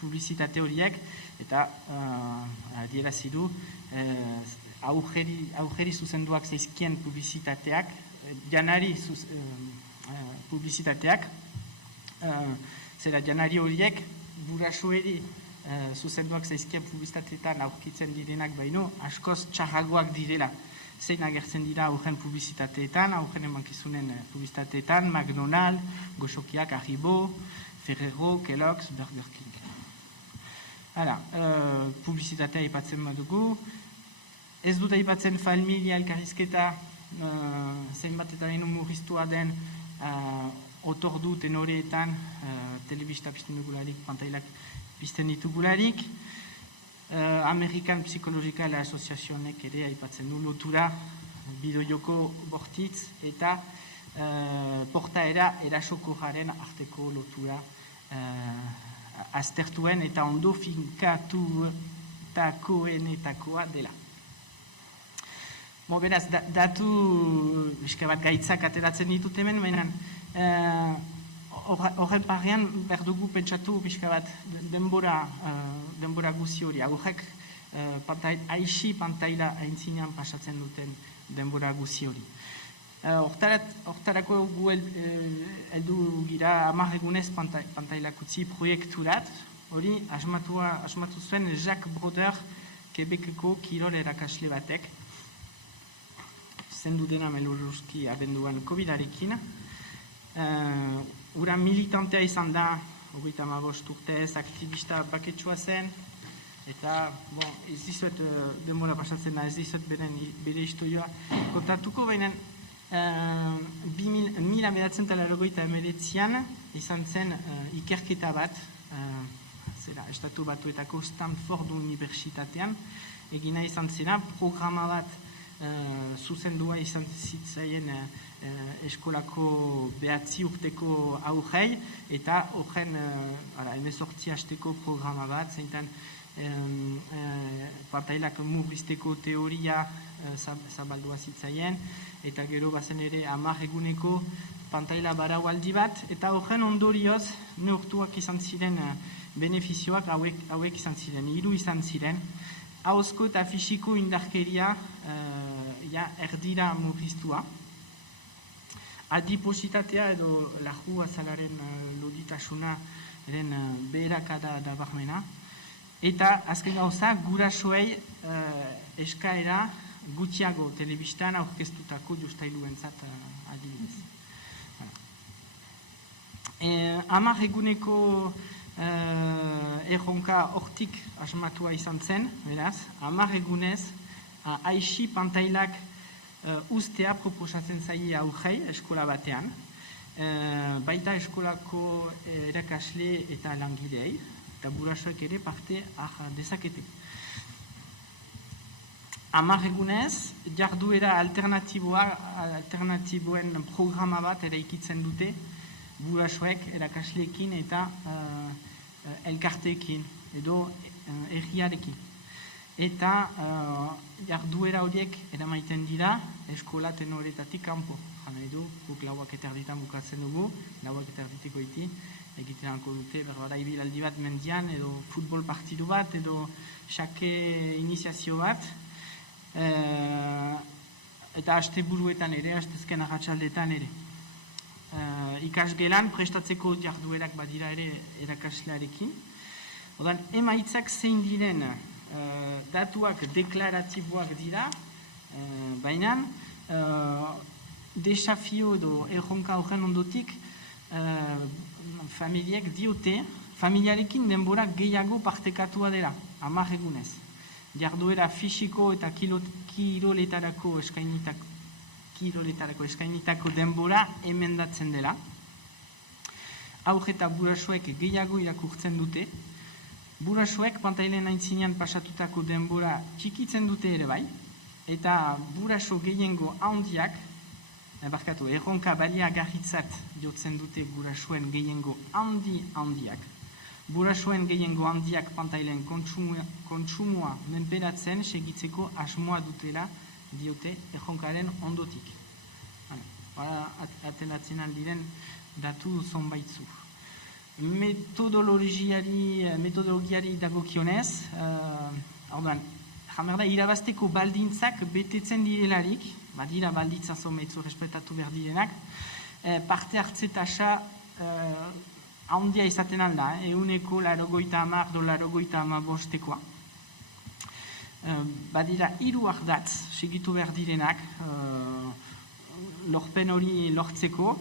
publizitate horiek, eta adierazi du aurreri zuzenduak zaizkien publizitateak, janari publizitateak, zera janari horiek burasueri zuzenduak zaizkien publizitateetan aurkitzen direnak baino, askoz txarragoak direla. Zein agertzen dira aurren publizitateetan, aurren emankizunen publizitateetan, McDonald's, goxokiak, Haribo, Ferrero, Kellogg's, Burger King. Hala, publizitatea aipatzen badugu. Ez dut aipatzen familia elkarrizketa, zeinbat eta baino murriztua den otordu tenoreetan, telebista pizten dugularik, pantailak pizten ditugularik. American Psychological Associationek ere aipatzen du lotura bideojoko bortitz eta portaera erasokorraren arteko lotura aztertuen eta ondo finkatutakoenetakoa dela. Beraz, datu bat gaitzak ateratzen ditut hemen, baina horren parrean behar dugu pentsatu pixka bat denbora guzi hori. Aurrek aixi pantaila aintzinean pasatzen duten denbora guzi hori. Hortarako gu heldu gira 10 egunez pantailak utzi proiekturat, hori asmatu zuen Jacques Broder Quebeceko kirol erakasle batek, zendu dena meluruzki abenduan COVID-arekin. Ura militantea izan da, 35 urtez, aktivista baketsua zen, eta ez dizuet denbora pasatzen da, ez dizuet bere historioa kontatuko, baina 1989an izan zen ikerketa bat, Estatu Batuetako Stanford Unibertsitatean, egina izan zena, programa bat zuzendua izan zitzaien eskolako 9 urteko aurrei, eta horren 18 hasteko programa bat, zeintan pantailak murrizteko teoria zabaldua zitzaien, eta gero bazen ere 10 eguneko pantaila baraualdi bat, eta horren ondorioz neurtuak izan ziren benefizioak hauek izan ziren, 3 izan ziren, ahozko eta fisiko indarkeria erdira murriztua, adipositatea edo larru azalaren loditasuna beherakada da barmena, eta azken gauza gurasoei eskaera gutxiago telebistan aurkeztutako justailuentzat adibidez. 10 eguneko erronka hortik asmatua izan zen, beraz, 10 egunez aixi pantailak ustea proposatzen zaie aurrei eskola batean, baita eskolako erakasle eta langilei, eta burasoek ere parte dezakete. 10 egunez, jarduera alternatiboen programa bat eraikitzen dute burasoek erakasleekin eta elkarteekin edo erriarekin. Eta jarduera horiek eramaiten dira eskola tenoretatik kanpo. Jana edu, guk 4:30 bukatzen dugu, 4:30 iti, egiten alko dute berbara ibilaldi bat mendian, edo futbol partidu bat, edo xake iniziazio bat, eta asteburuetan ere, astezken arratsaldetan ere. Ikasgelan prestatzeko jarduerak badira ere erakaslearekin. Odan, emaitzak zein diren datuak deklaratiboak dira, baina desafio edo erronka horren ondotik familiek diote, familiarekin denbora gehiago partekatua dela, 10 egunez. Jarduera fisiko eta kiroletarako eskainitako denbora emendatzen dela. Haur eta burasoek gehiago irakurtzen dute. Burasoek pantailen aintzinean pasatutako denbora txikitzen dute ere bai. Eta buraso gehiengo handiak, erronka baliagarritzat jotzen dute burasoen gehiengo handiak. Burasoen gehiengo handiak pantailen kontsumua menperatzen segitzeko asmoa dutela diote erronkaren ondotik. Atelatzen aldiren datu zonbaitzu. Metodologiari dagokionez, jamerda, irabazteko baldintzak betetzen direlarik, badira baldintza zomeitzu respetatu behar direnak, parte hartze tasa handia izaten alda, euneko $80 badira 3 ardatz segitu behar direnak lorpen hori lortzeko,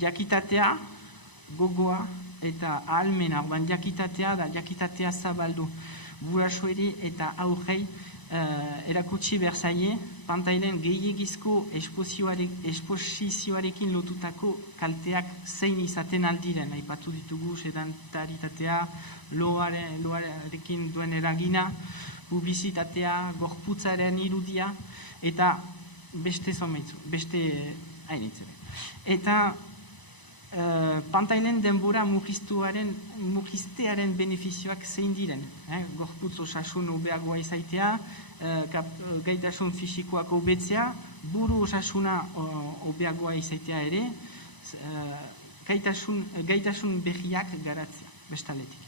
jakitatea, gogoa eta ahalmena, orban jakitatea zabaldu gurasoeri eta aurrei erakutsi behar zaie, pantailen gehiagizko esposizioarekin lotutako kalteak zein izaten aldiren, aipatu ditugu sedentaritatea, loarekin duen eragina, publizitatea, gorputzaren irudia, eta beste zomeitzu, beste hainitzen. Eta pantailen denbora murriztearen benefizioak zein diren. Gorputz osasun hobeagoa izaitea, gaitasun fisikoak hobetzea, buru osasuna hobeagoa izaitea ere, gaitasun berriak garatzea, bestaletik.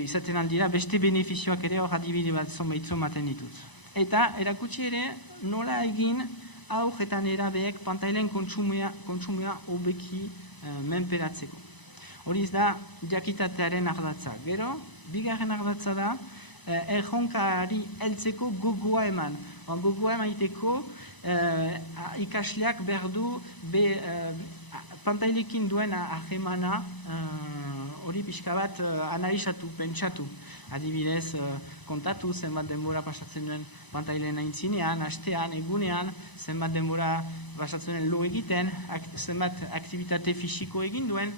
Izaten aldira, beste benefizioak ere hor adibide bat zonbaitzu maten ditut. Eta erakutsi ere, nola egin haur eta nerabeek pantailen kontsumua hobeki menperatzeko. Horiz da, jakitatearen ardatza. Gero, bigarren ardatza da, erronkari heltzeko gogoa eman. Gogoa emaiteko ikasleak behar du pantailekin duen ahemana hori pixka bat analizatu, pentsatu. Adibidez, kontatu zenbat denbora pasatzen duen pantailen aintzinean, astean, egunean, zenbat denbora pasatzen duen lo egiten, zenbat aktivitate fisiko egin duen,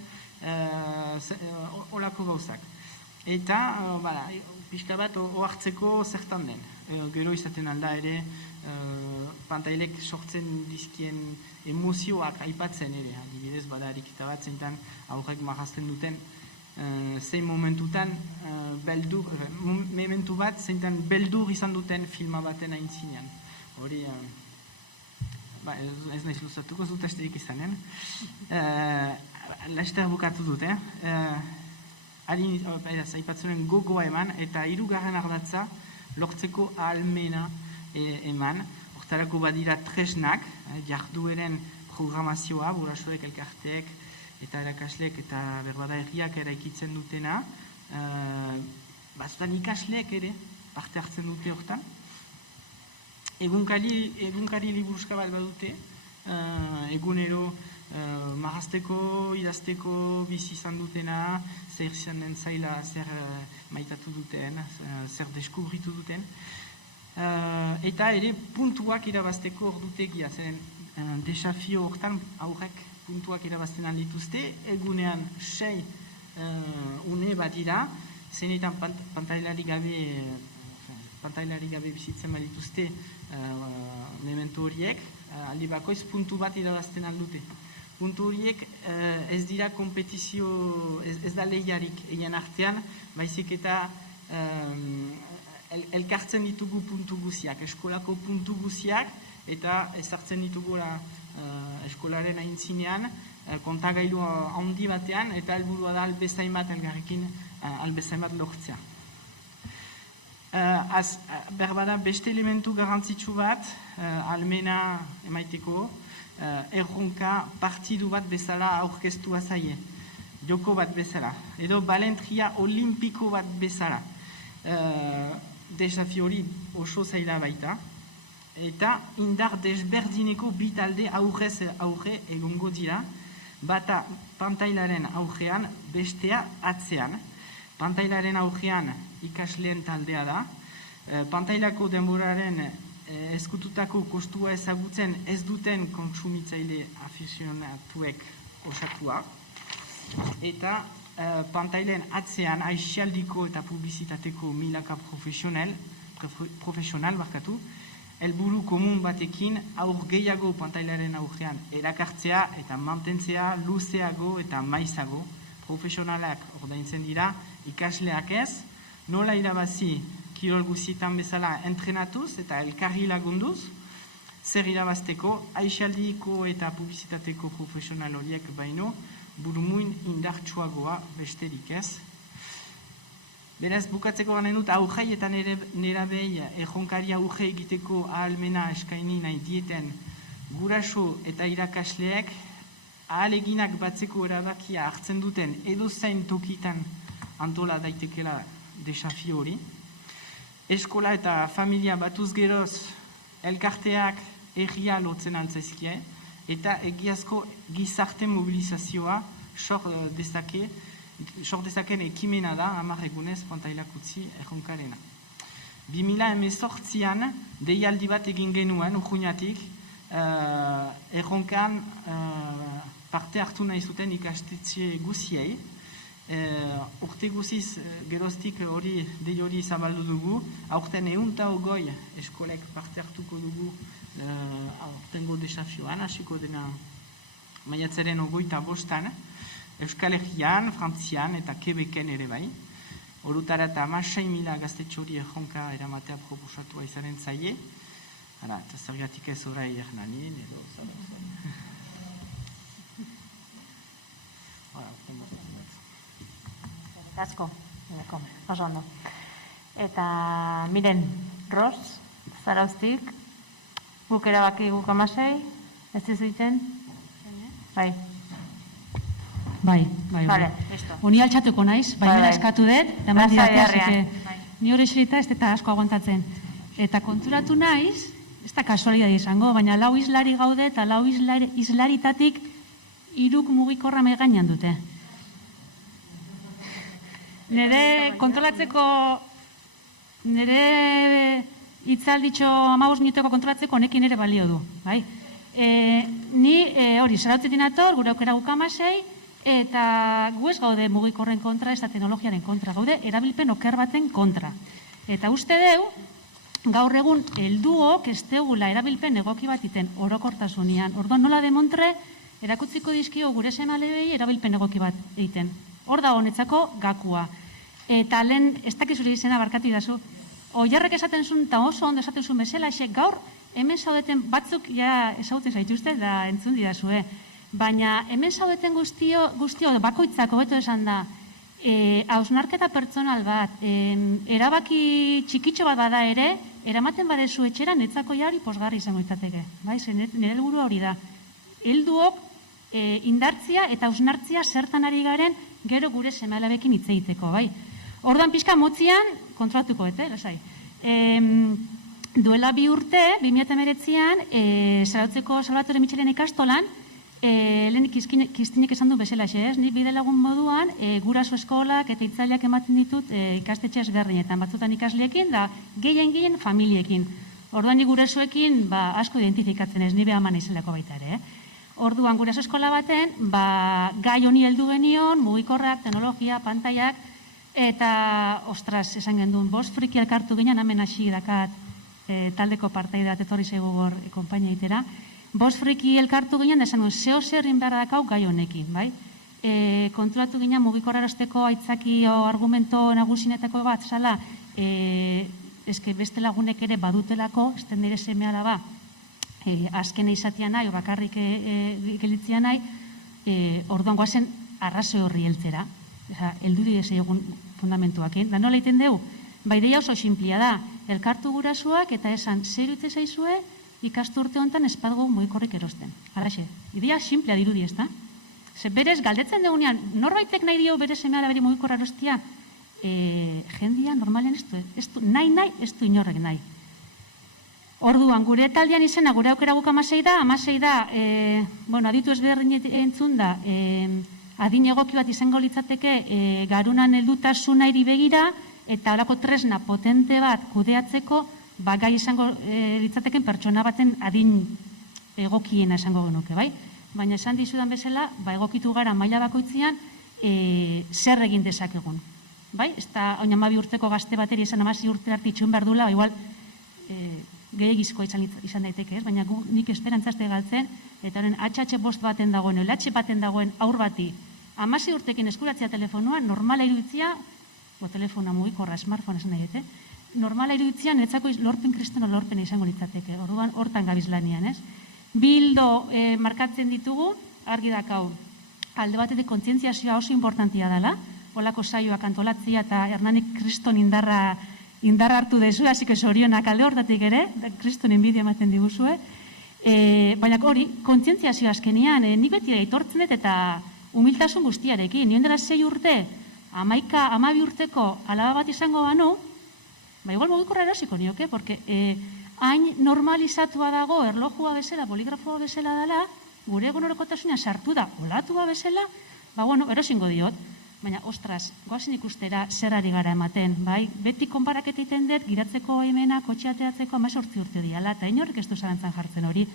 olako gauzak. Eta, pixka bat ohartzeko zertan den. Gero izaten alda ere, pantailek sortzen dizkien emozioak aipatzen ere. Adibidez, bada ariketa bat zeintan aurrek marrazten duten zein momentutan momentu bat zeintan beldur izan duten filma baten aintzinean. Hori, ez nahiz luzatuko zut esterik izanen. Laster bukatu dut, aipatzenen gogoa eman eta 3. ardatza lortzeko ahalmena eman. Hortarako badira tresnak, jardueren programazioa, gurasoek, elkarteek, eta erakasleek eta berbada herriak eraikitzen dutena, batzutan ikasleek ere parte hartzen dute hortan. Egunkari liburuska bat badute, egunero marrazteko, idazteko bizi izan dutena, zer izan den zaila, zer maitatu duten, zer deskubritu duten. Eta ere puntuak irabazteko ordutegia, zen desafio hortan aurrek puntuak irabazten dituzte, egunean 6 une badira, zenetan pantailari gabe bizitzen badituzte memento horiek, aldi bakoiz puntu bat irabazten aldute. Puntu horiek ez dira kompetizio, ez da lehiarik egin artean, baizik eta elkartzen ditugu puntu guziak, eskolako puntu guziak, eta ezartzen ditugu eskolaren aintzinean, kontagailu handi batean, eta helburua da albezain bat elgarrekin albezain bat lortzea. Berbada beste elementu garrantzitsu bat, almena emaiteko, erronka partidu bat bezala aurkeztua zaie, joko bat bezala, edo balentria olimpiko bat bezala. Desafio hori oso zaila baita, eta indar desberdineko bi talde aurrez aurre egongo dira, bata pantailaren aurrean, bestea atzean. Pantailaren aurrean ikasleen taldea da, pantailako denboraren ezkututako kostua ezagutzen ez duten kontsumitzaile afizionatuek osatua, eta pantailen atzean aisialdiko eta publizitateko milaka profesional barkatu, helburu komun batekin aur gehiago pantailaren aurrean erakartzea eta mantentzea luzeago eta maizago. Profesionalak ordaintzen dira, ikasleak ez, nola irabazi kirol guzietan bezala entrenatuz eta elkarri lagunduz, zer irabazteko aisialdiko eta publizitateko profesional horiek baino, burumuin indartsuagoa besterik ez. Beraz, bukatzeko gana dut, aurjai eta nerabei erronkaria aurre egiteko ahalmena eskaini nahi dieten guraso eta irakasleek ahaleginak batzeko erabakia hartzen duten edozein tokitan antola daitekela desafio hori. Eskola eta familia batuz geroz elkarteak erria lotzen altzaizkie eta egiazko gizarte mobilizazioa sor dezaken ekimena da 10 egunez Pontailak utzi erronkarena. 2018an deialdi bat egin genuen urruñatik erronkan parte hartu nahi zuten ikastetxe guziei. Urte guziz geroztik dei hori zabaldu dugu, aurten 120 eskolek parte hartuko dugu aurtengo desafioan, hasiko dena maiatzaren 25an, Euskal Herrian, Frantzian eta Quebecen ere bai. Orutara eta 16.000 gaztetxo hori erronka eramatea proposatua izanen zaie. Hala, eta zergatik ez orai Hernanin edo Asko, oso ondo. Eta miren, Ros, Zarauztik, guk erabaki guk 16, ez dizuiten? Bai. Bai. Vale, listo. Oni altxatuko naiz, baimena eskatu dut, eta mandi dako, ni hori eserita ez eta asko aguantatzen. Eta konturatu naiz, ez da kasualidade izango, baina 4 islari gaude eta 4 islaritatik 3 mugikorra megainan dute. Nire kontrolatzeko, nire hitzalditxo 15 minuteko kontrolatzeko honekin ere balio du. Bai? Ni hori, Zarautzetik nator, gure aukera guk 16, eta gu ez gaude mugikorren kontra, ez da teknologiaren kontra, gaude erabilpen oker baten kontra. Eta uste deu, gaur egun helduok ez deugula erabilpen egoki bat iten orokortasunean. Orduan nola demontre, erakutziko dizkio gure seme-alabei erabilpen egoki bat egiten. Hor da honetzako gakua. Eta lehen, ez dakizuri izena barkatu idazu, Oiarrek esaten zuen, eta oso ondo esaten zuen bezala, gaur hemen zaudeten batzuk ja ezagutzen zaituzte da entzun didazue. Baina hemen zaudeten guztio bakoitzako beto esan da, hausnarketa pertsonal bat, erabaki txikitxo bat bada ere, eramaten badezu etxera netzako ja hori posgarri izango izateke. Nire helburua hori da. Helduok indartzia eta hausnartzia zertan ari garen gero gure seme-alabekin hitz egiteko, bai. Orduan pixka motzian, kontrolatuko, lasai. Duela 2 urte, 2019an, Zarautzeko Salvatore Mitxelen ikastolan, lehen Kistinek esan du bezala, ni bide lagun moduan, guraso eskolak eta itzaileak ematen ditut ikastetxe ezberdinetan, batzutan ikasleekin, da gehien familiekin. Orduan ni gurasoekin asko identifikatzen ez, ni beha man izelako baita ere. Orduan guraso eskola baten, gai honi heldu genion, mugikorrak, teknologia, pantaiak, eta, ostras, esan genduen, 5 friki elkartu ginen, hemen hasi dakat taldeko partaide bat etorri zaigu gor konpainia itera. 5 friki elkartu ginen, esan duen, zer inberra dakau gai honekin, bai? Konturatu ginen mugikorra erosteko aitzaki o argumento nagusinetako bat, zala, eske beste lagunek ere badutelako, esten nire seme-alaba, azken izatea nahi, o bakarrik gelitzea nahi, orduan goazen arrazoi horri heltzera. Elduri ez egun fundamentuak. Da nola iten dugu? Ideia oso sinplia da. Elkartu gurasuak eta esan, zer iruditzen zaizue ikasturte honetan espadgo mugikorrik erosten. Halaxe, ideia sinplia dirudi ez da? Berez, galdetzen dugunean, norbaitek nahi dio bere seme-alabari mugikorra erostia, jendia normalean ez du nahi ez du inorrek nahi. Orduan, gure taldean izena, gure aukera guk 16 da, aditu ezberdin entzun da, adin egoki bat izango litzateke garunan heldutasuna iri begira eta horako tresna potente bat kudeatzeko gai izango litzateken pertsona baten adin egokiena esango genuke, bai? Baina esan dizudan bezala, egokitu gara maila bakoitzian zer egin dezakegun, bai? Ez da, oin 12 urteko gazte bateri esan 16 urte arte itxun behar dula, igual gehiagizkoa izan daiteke, baina nik esperantzazte galtzen, eta horren HH5 baten dagoen, LH baten dagoen aur bati, 16 urtekin eskuratzea telefonua, normala iruditzia, telefona mugikorra, smartphone esan nahi, normala iruditzia netzako lorpen kristeno lorpen izango litzateke, orduan hortan gabiz lanian, ez? Bildo markatzen ditugu, argi dakau, alde batetik kontzientziazioa oso importantia dela, olako saioak antolatzia eta Hernanik kriston indarra hartu dezu, hasi que sorionak alde hortatik ere, kriston enbidia ematen diguzue. Baina hori, kontzientziazio azkenean, nik beti aitortzen dut eta humiltasun guztiarekin. Nion dela 6 urte, 12 urteko alaba bat izango banu, igual mugikorra erosiko nioke, porque hain normalizatua dago, erlojua bezala, poligrafoa bezala dela, gure egunerokotasunean sartu da, olatua bezala, erosingo diot. Baina, ostras, goazen ikustera zer ari gara ematen, bai? Beti konparaketa egiten dut, giratzeko baimena, kotxeateatzeko 18 urte diala, eta inorrek ez du zalantzan jartzen hori.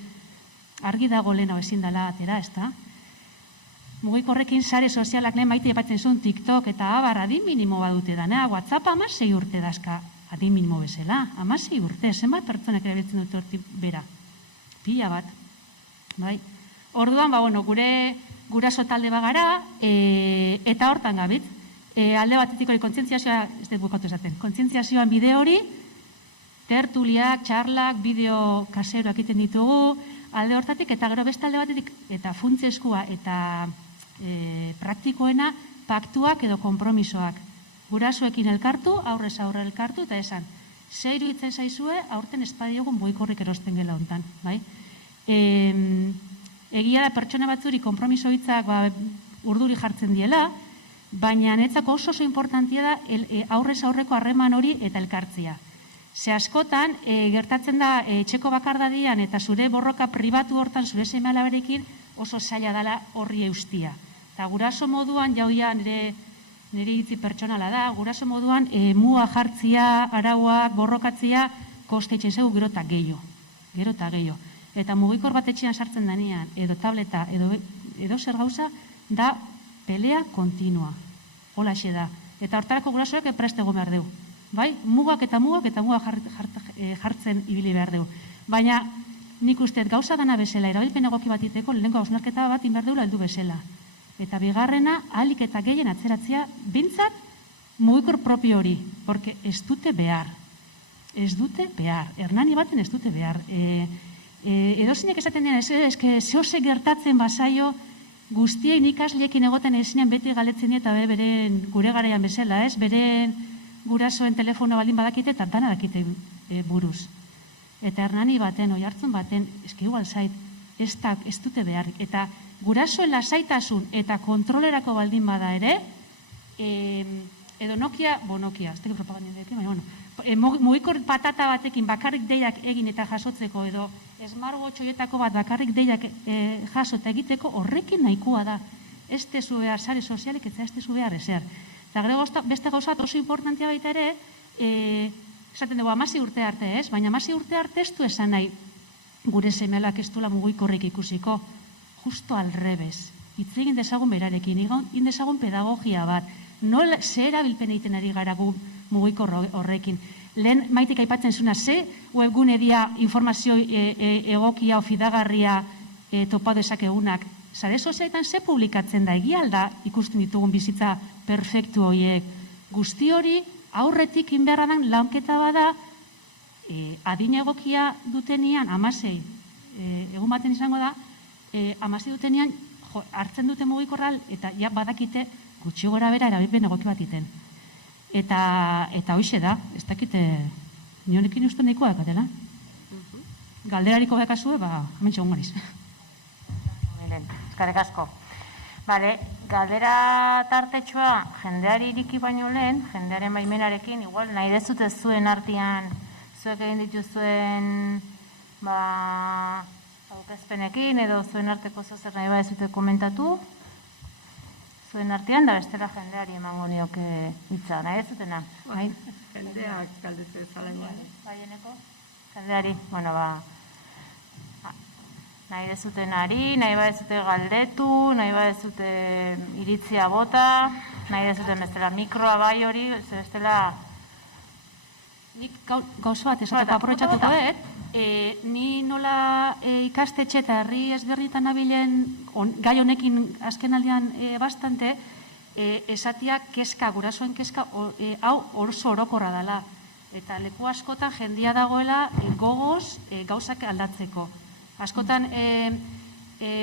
Argi dago lehena ezin dela atera, ez da? Mugikorrekin sare sozialak lehen maite epatzen zuen TikTok eta abar adin minimo badute dana, WhatsApp 16 urte dazka, adin minimo bezala, 16 urte, zenbat pertsonak erabiltzen dute hortik bera. Pila bat, bai? Orduan, gure guraso talde bagara, eta hortan gabit. Alde batetik hori kontzientziazioa, ez dut bukatu esaten, kontzientziazioan bideo hori, tertuliak, txarlak, bideo kaseroak egiten ditugu, alde hortatik, eta gero beste alde batetik, eta funtsezkoa eta praktikoena, paktuak edo konpromisoak. Gurasoekin elkartu, aurrez aurre elkartu, eta esan, zer iruditzen zaizue, aurten espadiogun boikorrik erosten gela hontan, bai? Egia da pertsona batzuri konpromiso hitzak urduri jartzen diela, baina netzako oso importantia da aurrez aurreko harreman hori eta elkartzia. Ze askotan, gertatzen da etxeko bakardadian eta zure borroka pribatu hortan zure seme-alabarekin oso zaila dela horri eustia. Eta guraso moduan, jauia nire hitzi pertsonala da, guraso moduan mua jartzia, arauak, borrokatzia, kosteitzen zegu gero eta gehiago. Eta mugikor bat etxean sartzen denean, edo tableta, edo zer gauza, da pelea kontinua. Holaxe da. Eta hortarako gurasoak prest egon behar dugu. Bai? Mugak eta mugak jartzen ibili behar dugu. Baina nik uste gauza dana bezala, erabilpen egoki bat iteko, lehenko hausnarketa bat inber deula heldu bezala. Eta bigarrena, ahalik eta gehien atzeratzea, bintzat mugikor propio hori, porque ez dute behar. Hernani baten ez dute behar. Edo zinek esaten dena, zehose gertatzen basaio guztien ikasleekin egoten ezinean beti galetzen eta beren gure garaian bezala, ez? Beren gurasoen telefono baldin badakite eta dana dakite buruz. Eta Hernani baten, oihartzun baten, igual zait, ez dute behar. Eta gurasoen lasaitasun eta kontrolerako baldin bada ere, edo Nokia, ez teki propagandendekin, baina, mugikor patata batekin bakarrik deiak egin eta jasotzeko edo smartwatch horietako bat bakarrik deiak jaso eta egiteko horrekin nahikoa da. Ez tezu behar sare sozialik eta ez tezu behar ezer. Eta gero beste gauzat oso importantia baita ere, esaten dugu 16 urte arte ez, baina 16 urte arte ez du esan nahi gure semealak ez duela mugikorrik ikusiko, justo al revés. Hitz egin dezagun berarekin, egin dezagun pedagogia bat, ze erabilpen egiten ari gara gu mugikor horrekin. Lehen maitik aipatzen zuna, ze webgune dia informazio egokia o fidagarria topa dezakegunak. Sare sozialetan ze publikatzen da, egia alda ikusten ditugun bizitza perfektu horiek. Guzti hori aurretik inberradan launketa bada adin egokia dutenian, 16, egun baten izango da, 16 dutenian hartzen dute mugikorral eta ja badakite gutxi gora bera erabilpen egoki bat iten. Eta hoxe da, ez dakite, nionekin uste nahikoa dakatela. Galderariko bekazue, hemen txegun gariz. Eskarek asko. Galdera tartetxoa jendeari iriki baino lehen, jendearen baimenarekin, igual nahi dezute zuen artean, zuek egin dituzuen aurkezpenekin edo zuen arteko zozer nahi badezute komentatu, zuen artean, da bestela jendeari emango nioke hitza, nahi dezutena? Jendeak galdetze zalean. Baieneko? Jendeari, nahi dezutenari, nahi badezute galdetu, nahi badezute iritzia bota, nahi dezuten bestela mikroa bai hori, bestela... Nik gauza bat esateko aprobetxatuko dut, ni nola ikastetxe eta herri ezberdinetan nabilen gai honekin azken aldean bastante, esatiak kezka, gurasoen kezka, hau oso orokorra dela. Eta leku askotan jendia dagoela gogoz gauzak aldatzeko. Askotan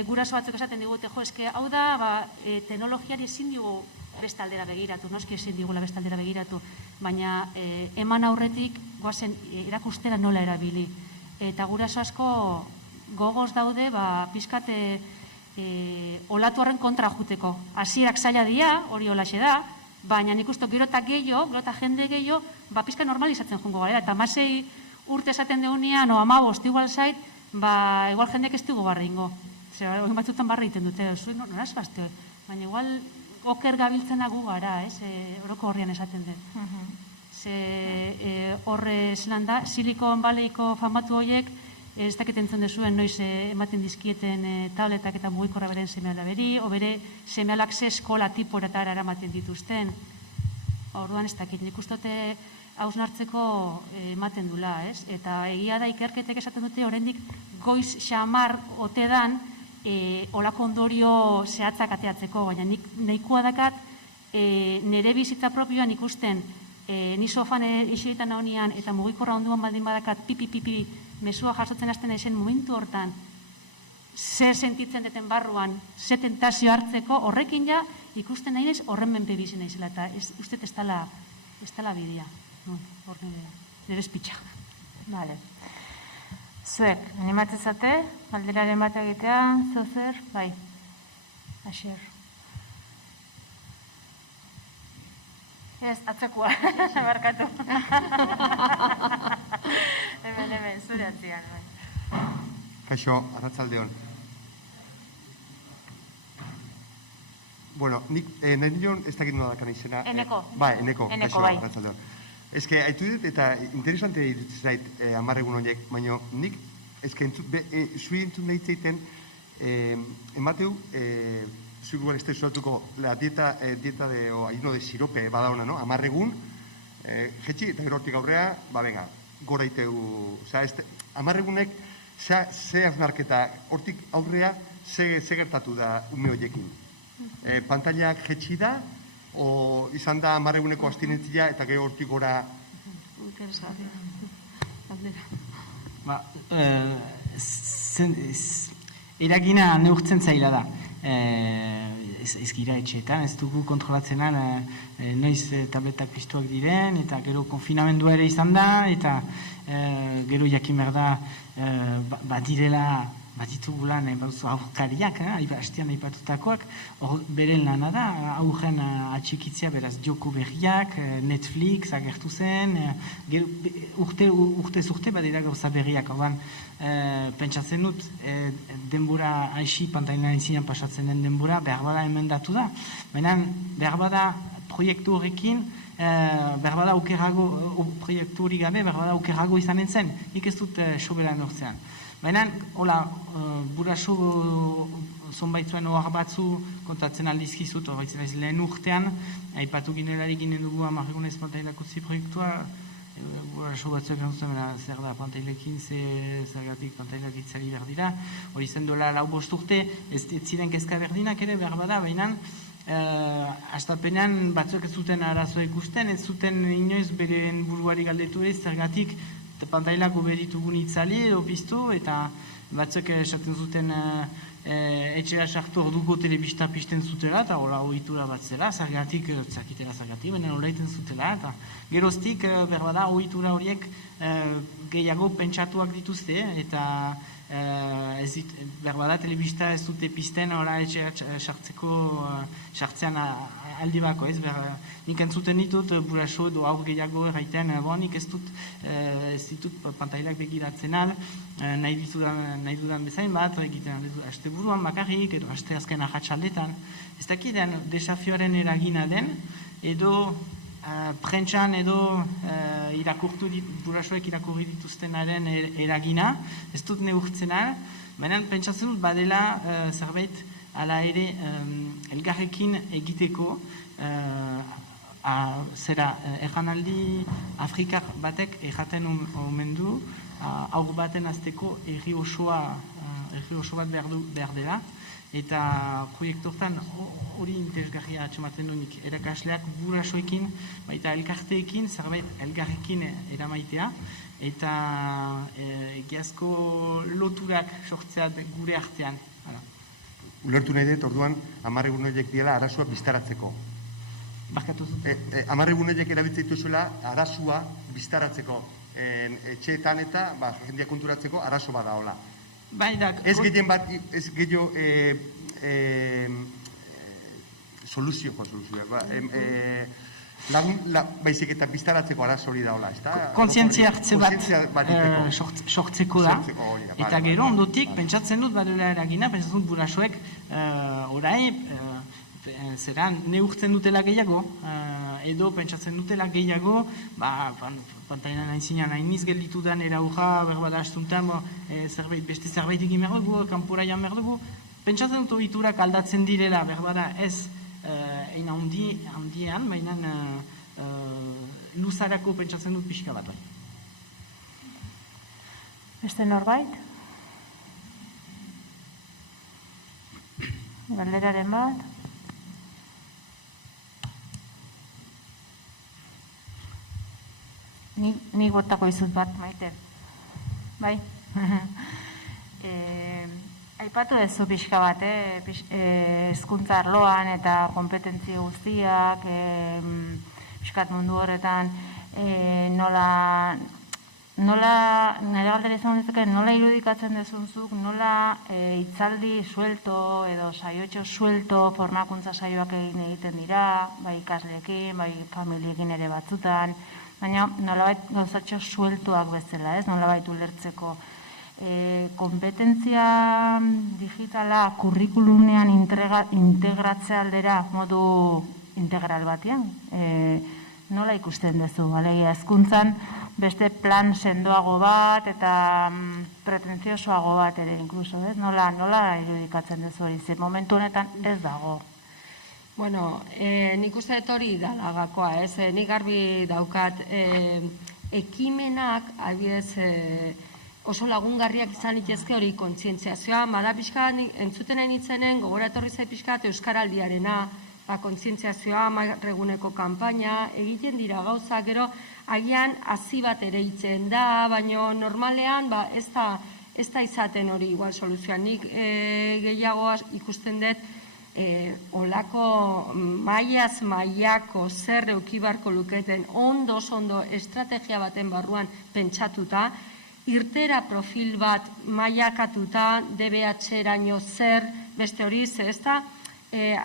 guraso batzuk esaten digute, hau da, teknologiari ezin dugu beste aldera begiratu, noski ezin digula beste aldera begiratu, baina eman aurretik goazen erakustera nola erabili. Eta guraso asko gogoz daude, pixkat olatu horren kontra juteko. Hasierak zaila dira, hori holaxe da, baina nik uste gero eta jende gehiago, pixka normalizatzen jongo gara. Eta 16 urte esaten deunean, o 15 igual zait, igual jendeak ez dugu barra ingo. Zer, hori batzutan barra egiten dute, noraz bazte, baina igual oker gabiltzena gu gara, oroko horrian esaten den. Horre zelan da, Silicon Valleyko famatu horiek, ez dakit entzun dezuen noiz ematen dizkieten tabletak eta mugikorra beren seme-alaberi, o bere seme-alak ze eskola tiporetara eramaten dituzten. Orduan ez dakit, nik ustote hausnartzeko ematen dula, ez? Eta egia da ikerketek esaten dute oraindik goiz xamar ote dan olako ondorio zehatzak ateatzeko, baina nik nahikoa dakat nire bizitza propioan ikusten ni sofan isiltan nahonean eta mugikorra onduan baldin badakat pipi mesua jasotzen hasten ezen momentu hortan zer sentitzen deten barruan, ze tentazio hartzeko, horrekin ja ikusten nahi naiz horren menpe bizi naizela eta uste ez dela bidea. Nire espitxa. Bale. Zuek, animatzen zate, galderaren bat egitea, zozer, bai. Asier. Ez, atzakua, barkatu. Hemen, zure atzian. Kaixo, arratsaldeon. Bueno, nik nahi nion ez dakit nola dakan izena. Eneko. Bai, Eneko, kaixo, bai. arratsaldeon. Ez que, haitu dit eta interesante ditzen zait 10 egun horiek, baina nik, ez que, zui entzun nahi zeiten, emateu, zui guan ez da zuatuko, la dieta de, o ayuno de sirope badauna, no? 10 egun, jetxi, eta gero hortik aurrea, venga, gora iteu, oza, 10 egunek, ze aznarketa, hortik aurrea, ze gertatu da ume horiekin. Pantailak jetxi da, o izan da 10 eguneko abstinentzia eta gero hortik gora... Eragina neurtzen zaila da. Ez gira etxeetan, ez dugu kontrolatzen noiz tabletak piztuak diren, eta gero konfinamendua ere izan da, eta gero jakin behar da badirela batitugula aurkariak, hastian aipatutakoak, beren lana da, aurren atxikitzea, beraz, joko berriak, Netflix agertu zen, urtez urte badira gauza berriak, pentsatzen dut, denbora aixi, pantailan izinan pasatzen den denbora, behar bada emendatu da, baina behar bada proiektu horrekin, behar bada proiektu hori gabe, behar bada aukerrago izanen zen, nik ez dut soberan hortzean. Baina, hola, buraso zonbaitzuen ohar batzu kontatzen aldizkizut, horretzen ez lehen urtean, aipatu ginelarik ginen dugu 10 egunez pantailak utzi proiektua, buraso batzuek gantzuten, zer da pantailekin, zergatik pantailak itzari behar dira, hori zen duela 4 urte, ez ziren kezka berdinak ere behar bada, baina, hastapenean batzuek ez zuten arazoa ikusten, ez zuten inoiz beren buruari galdetu ez, zergatik, pantailak ubeditugun itzali edo piztu, eta batzuk esaten zuten etxera sartu orduko telebista pizten zutela, eta hola ohitura bat zela, zergatik, zakitela zergatik, baina hola iten zutela, eta geroztik, berbada, ohitura horiek gehiago pentsatuak dituzte, eta berbada, telebista ez dute pizten, hola etxera sartzean aldi bako, ez, nik entzuten ditut, buraso edo aur gehiago erraiten, nik ez ditut pantailak begiratzen al, nahi dudan bezain bat, egiten aste buruan bakarrik, edo aste azken ahatsaldetan. Ez dakiten desafioaren eragina den, edo prentsan edo burasoek irakurri dituztenaren eragina, ez dut neurtzen al, baina pentsatzen dut badela zerbait ala ere elgarrekin egiteko erranaldi Afrikar batek erraten omen du aur baten azteko erri oso bat behar dela, eta proiektu hortan hori interesgarria atxematen duenik erakasleak burasoekin, baita elkarteekin, zerbait elgarrekin eramaitea, eta egiazko loturak sortzea gure artean. Ulertu nahi dut, orduan, 10 egun horiek diela arazoa biztaratzeko. Barkatu zut. 10 eguneiek erabiltzen dituzuela arasua biztaratzeko etxeetan eta jendeak konturatzeko arazo bat daola. Bai, da... Ez gehien bat, ez gehiago soluzioa, baizik eta biztaratzeko arazo hori daola, ez da? Kontzientzia hartze bat sortzeko da. Eta gero, ondotik, pentsatzen dut badela eragina, pentsatzen dut burasoek orain, zeran neurtzen dutela gehiago, edo pentsatzen dutela gehiago, pantainan hainzinean hainiz gelditu den eraurra, berbada astuntan, beste zerbait egin behar dugu, kanporaian behar dugu, pentsatzen dut ohiturak aldatzen direla, berbada ez egin handiean, baina luzarako pentsatzen dut pixka bat. Beste norbait? Galderaren bat? Nik botako izut bat, Maite. Bai? Aipatu dezu pixka bat, hezkuntza arloan eta konpetentzia guztiak, pixkat mundu horretan, nola nire galdera izan dezake, nola irudikatzen dezunzuk, nola hitzaldi suelto edo saiotxo suelto formakuntza saioak egiten dira, bai ikasleekin, bai familiekin ere batzutan, baina nolabait gauzatxo sueltuak bezala, ez? Nolabait ulertzeko. Kompetentzia digitala kurrikulumean integratze aldera modu integral batean. Nola ikusten duzu? Hezkuntzan beste plan sendoago bat eta pretentziosoago bat ere inkluso, ez? Nola irudikatzen duzu hori? Ze momentu honetan ez dago. Bueno, nik uste dut hori dalagakoa, ez? Nik garbi daukat ekimenak, adibidez, oso lagungarriak izan litezke hori kontzientziazioa, bada pixka entzuten nahi nitzenen, gogora etorri zai pixka Euskaraldiarena, kontzientziazioa, marreguneko kanpaina, egiten dira gauza, gero agian hazi bat ere itzen da, baina normalean ez da izaten hori igual soluzioa. Nik gehiago ikusten dut olako mailaz mailako zer eukibarko luketen ondo estrategia baten barruan pentsatuta, irtera profil bat mailakatuta, DBH-eraino zer, beste hori, ez da,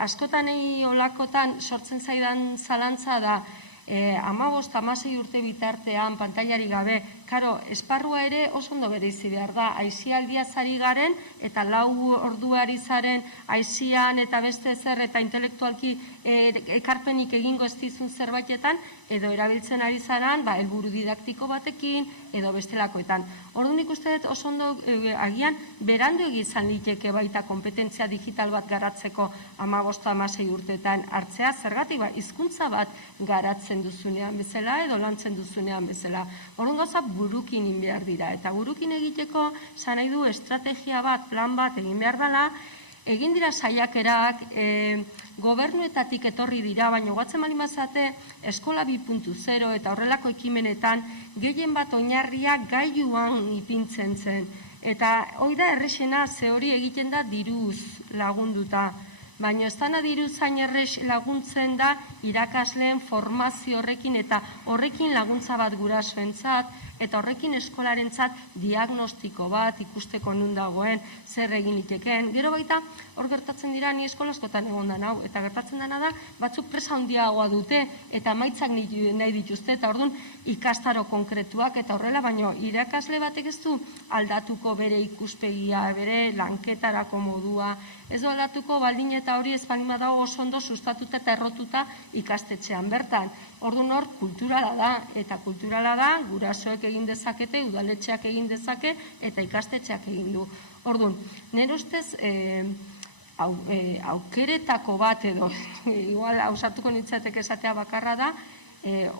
askotan olakotan sortzen zaidan zalantza da, 15-16 urte bitartean, pantailari gabe, karo, esparrua ere oso ondo bereizi behar da, aizialdia zari garen, eta 4 orduari zaren aizian eta beste zer, eta intelektualki ekarpenik egingo ez dizun zerbaitetan, edo erabiltzen ari zaran, helburu didaktiko batekin, edo bestelakoetan. Orduan ikuste dut oso ondo agian berandu egizan liteke baita kompetentzia digital bat garatzeko 15-16 urteetan hartzea, zergatik hizkuntza bat garatzen duzunean bezala edo lantzen duzunean bezala. Orduan gauza burukin egin behar dira, eta burukin egiteko zan nahi du estrategia bat, plan bat egin behar dela, egin dira saiakerak, gobernuetatik etorri dira, baina gogatzen bali mazate eskola 2.0 eta horrelako ekimenetan gehien bat oinarria gailuan ipintzen zen. Eta hori da errexena, ze hori egiten da diruz lagunduta. Baina ez dana diruz zain errex laguntzen da irakasleen formazio horrekin eta horrekin laguntza bat gurasoentzat, eta horrekin eskolarentzat diagnostiko bat ikusteko nun dagoen, zer egin liteken. Gero baita, hor gertatzen dira, ni eskola askotan egon da hau, eta gertatzen dena da, batzuk presa handiagoa dute, eta maitzak nahi dituzte, eta orduan ikastaro konkretuak, eta horrela, baino irakasle batek ez du aldatuko bere ikuspegia, bere lanketarako modua, ez du aldatuko baldin eta hori ez balima dago oso ondo sustatuta eta errotuta ikastetxean bertan. Orduan hor, kulturala da, eta kulturala da, gurasoek egin dezakete, udaletxeak egin dezake, eta ikastetxeak egin du. Orduan, nire ustez, aukeretako bat edo, igual, hausatuko nintzatek esatea bakarra da,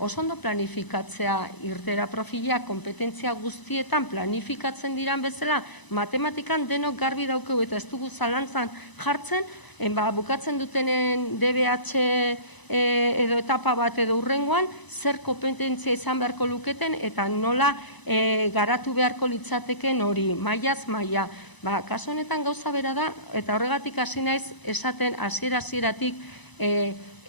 oso ondo planifikatzea irtera profila, kompetentzia guztietan planifikatzen diran bezala, matematikan denok garbi daukegu eta ez dugu zalantzan jartzen, bukatzen dutenen DBH edo etapa bat edo urrengoan, zer kompetentzia izan beharko luketen eta nola garatu beharko litzateken hori, mailaz maila. Kasu honetan gauza bera da, eta horregatik hasi naiz esaten hasieratik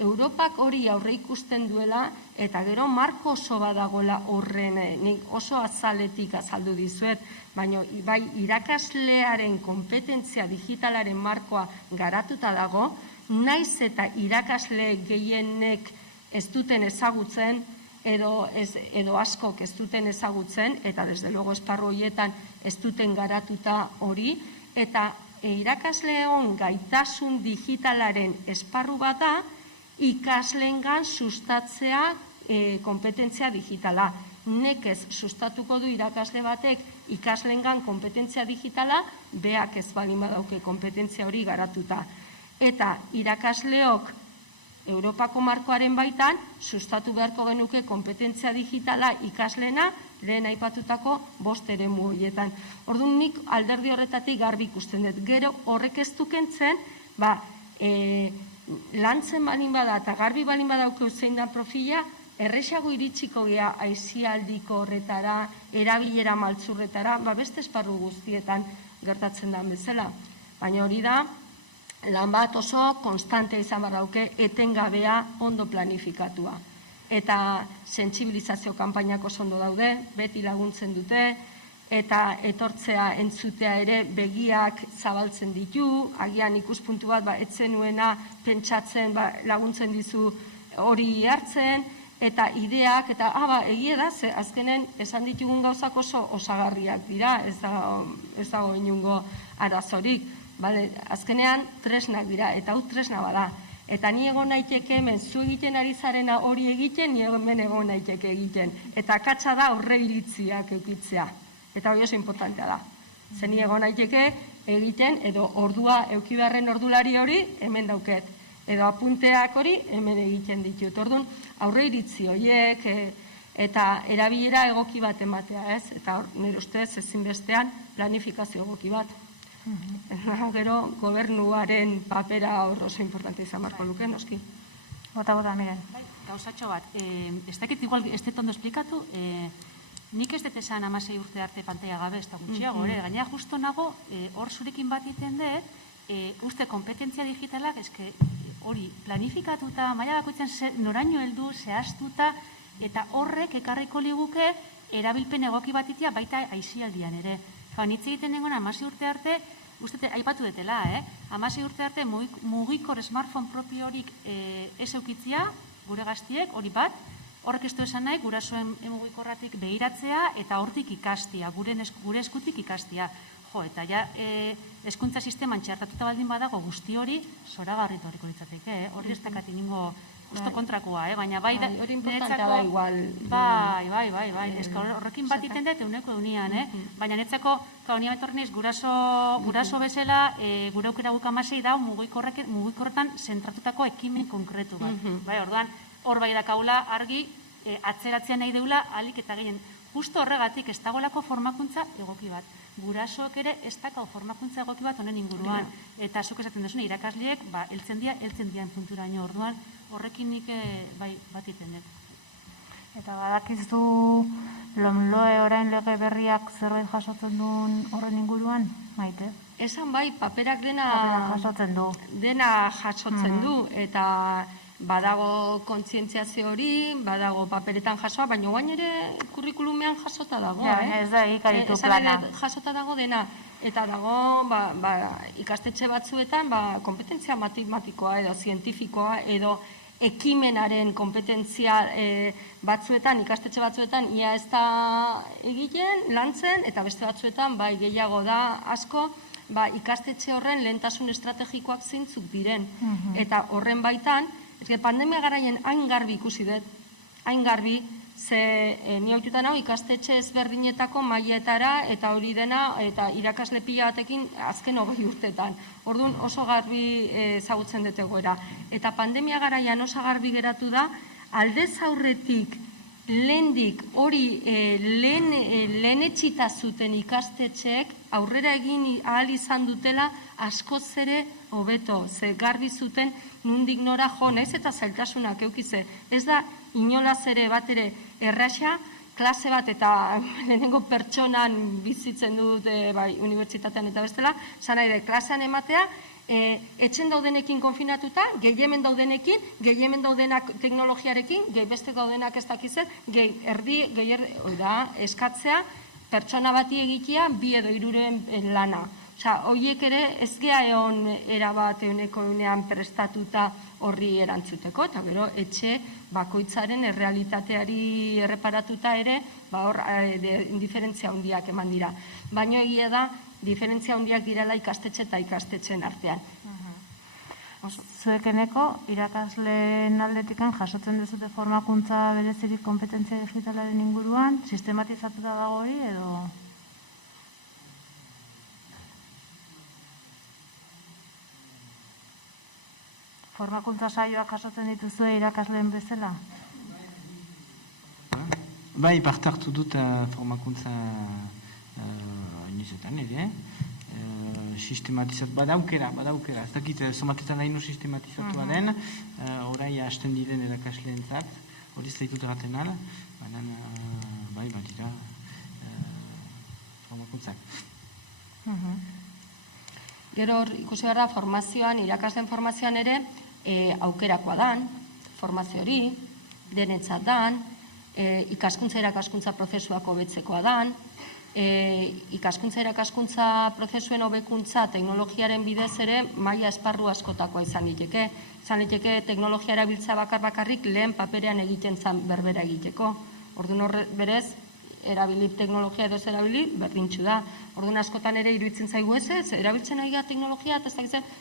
Europak hori aurre ikusten duela, eta gero marko oso badagoela horren, nik oso azaletik azaldu dizuet, baina bai irakaslearen kompetentzia digitalaren markoa garatuta dago, naiz eta irakasle gehienek ez duten ezagutzen, edo askok ez duten ezagutzen, eta desde luego esparru horietan ez duten garatuta hori, eta irakasleon gaitasun digitalaren esparru bat da, ikasleengan sustatzea kompetentzia digitala. Nekez sustatuko du irakasle batek ikasleengan kompetentzia digitala, beak ez baldin badauke kompetentzia hori garatuta. Eta irakasleok Europako markoaren baitan sustatu beharko genuke kompetentzia digitala ikasleena lehen aipatutako 5 eremu horietan. Orduan nik alderdi horretatik garbi ikusten dut. Gero horrek ez du kentzen, lantzen balin bada eta garbi balin badauke zein da profila, erresago iritsiko gea aisialdiko horretara, erabilera maltzurretara, beste esparru guztietan gertatzen da bezala. Baina hori da, lan bat oso konstante izan barrauke, etengabea ondo planifikatua. Eta sentsibilizazio kanpainak oso ondo daude, beti laguntzen dute, eta etortzea entzutea ere begiak zabaltzen ditu, agian ikuspuntu bat etzenuena pentsatzen laguntzen dizu hori hartzen, eta ideak, eta egia da, azkenen esan ditugun gauzak oso osagarriak dira, ez dago inungo arazorik. Azkenean tresnak dira, eta hau tresna bada. Eta ni egon naiteke hemen zu egiten ari zarena hori egiten, ni hemen egon naiteke egiten. Eta akatsa da aurre iritziak eukitzea. Eta hori oso importantea da. Zer ni egon naiteke egiten, edo ordua eukibarren ordulari hori hemen dauket. Edo apunteak hori hemen egiten ditut. Orduan aurre iritzi horiek eta erabilera egoki bat ematea, ez? Eta nire ustez ezinbestean planifikazio egoki bat. Gero gobernuaren papera oso importante izan barko luke, noski. Bota, miren. Gauzatxo bat, ez dakit igual, ez dut ondo esplikatu, nik ez dut esan 16 urte arte pantaila gabe, ez da gutxiago, gainera justo nago, hor zurekin bat iten dut, uste kompetentzia digitalak, hori planifikatuta, maila bakoitzen noraino heldu, zehaztuta, eta horrek ekarriko liguke erabilpen egoki bat itia baita aisialdian ere. Nitz egiten nengoen 16 urte arte, uste aipatu detela, 16 urte arte mugikor smartphone propio horik ez eukitzia, gure gaztiek, hori bat, horrek ez du esan nahi, gurasoen mugikorratik behiratzea eta hortik ikastia, gure eskutik ikastia. Eta ja, hezkuntza sisteman txertatuta baldin badago guzti hori, zoragarri horriko litzateke, hori ez dakati ningo justo kontrakoa, baina bai da... Hori importantea da igual. Bai, horrekin bat iten dut euneko eunian, baina netzako, nia betorren ez, guraso bezala, gure aukera guk 16 da, mugikorretan zentratutako ekimen konkretu bat. Bai, orduan, hor bai dakaula argi, atzeratzea nahi deula, alik eta gehien. Justo horregatik ez dagoelako formakuntza egoki bat. Gurasoak ere ez dakau formakuntza egoki bat honen inguruan. Eta zuk esaten duzune, irakasleek, heltzen dian punturaino orduan, horrekin nik bat iten dut. Eta badakizu LOMLOE orain lege berriak zerbait jasotzen duen horren inguruan, Maite? Esan bai, paperak dena jasotzen du. Dena jasotzen du, eta badago kontzientziazio hori, badago paperetan jasoa, baina guain ere kurrikulumean jasota dago. Ez da, ikaritu plana. Jasota dago dena, eta dago ikastetxe batzuetan kompetentzia matematikoa edo zientifikoa edo ekimenaren kompetentzia batzuetan, ikastetxe batzuetan, ia ez da egiten, lantzen, eta beste batzuetan gehiago da asko, ikastetxe horren lehentasun estrategikoak zeintzuk diren. Eta horren baitan, pandemia garaien hain garbi ikusi dut, hain garbi, ze ni haututan hau ikastetxe ezberdinetako mailetara eta hori dena eta irakasle pila batekin azken 20 urtetan. Orduan oso garbi ezagutzen dut egoera. Eta pandemia garaian oso garbi geratu da, aldez aurretik lehendik hori lehen etxita zuten ikastetxeek aurrera egin ahal izan dutela askoz ere hobeto, ze garbi zuten nundik nora jo, naiz eta zailtasunak eukize. Ez da inolaz ere bat ere erraxa, klase bat eta lehenengo pertsonan bizitzen dut unibertsitatean eta bestela, zan nahi de klasean ematea etxen daudenekin konfinatuta, gehi hemen daudenak teknologiarekin, gehi beste daudenak ez dakizen, gehi eskatzea, pertsona bati egitea, 2 edo 3 lana. Horiek ere ez geha egon erabat euneko eunean prestatuta horri erantzuteko, eta gero etxe bakoitzaren errealitateari erreparatuta ere, hor diferentzia handiak eman dira. Baina egia da, diferentzia handiak direla ikastetxe eta ikastetxen artean. Zuekeneko, irakasleen aldetikan jasotzen duzute formakuntza berezirik kompetentzia digitalaren inguruan, sistematizatuta dago hori edo... Formakuntza saioak jasotzen dituzue irakasleen bezala? Bai, parte hartu dut formakuntza inizetan ere. Sistematizatu, badaukera. Ez dakit, zomaketan nahi sistematizatua den, orai hasten diren erakasleentzat, hori ez zaitut erraten ala, baina bai, badira formakuntzak. Gero ikusi gara formazioan, irakasleen formazioan ere, aukerakoa dan, formazio hori, denetzat dan, ikaskuntza irakaskuntza prozesuak hobetzekoa dan, ikaskuntza irakaskuntza prozesuen hobekuntza teknologiaren bidez ere maila esparru askotakoa izan liteke. Izan liteke teknologia erabiltza bakarrik lehen paperean egiten zan berbera egiteko. Orduan horre berez, erabili teknologia edo ez erabili, berdintxu da. Orduan askotan ere iruditzen zaigu ez, erabiltzen ari gara teknologia,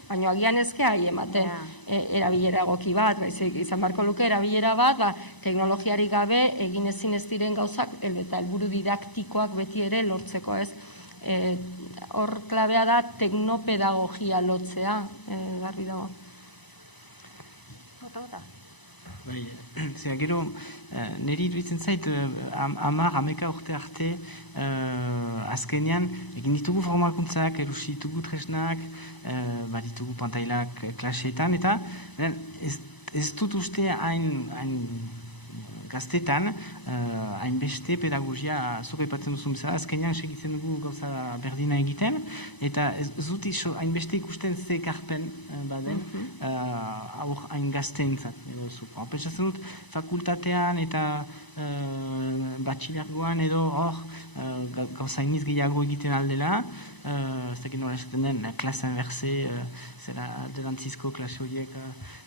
baina agian ezke ahi ematen erabilera egoki bat, izan barko luke erabilera bat, teknologiari gabe egin ezin ez diren gauzak, eta helburu didaktikoak beti ere lortzeko ez. Hor klabea da teknopedagogia lotzea, garbi dago. Zera, gero, niri iruditzen zait, 10 urte arte, azkenean, egin ditugu formakuntzak, erusi ditugu tresnak, baditugu pantailak klaseetan, eta ez dut uste hain gaztetan, hainbeste pedagogia zuk aipatzen duzun bezala, azkenean segitzen dugu gauza berdina egiten, eta ez dut hainbeste ikusten ze ekarpen baden aur hain gazteentzat. Pentsatzen dut fakultatean eta batxilergoan edo hor gauza iniz gehiago egiten aldela, ez dakit nola esaten den, klase inverse, zera delantzizko klase horiek,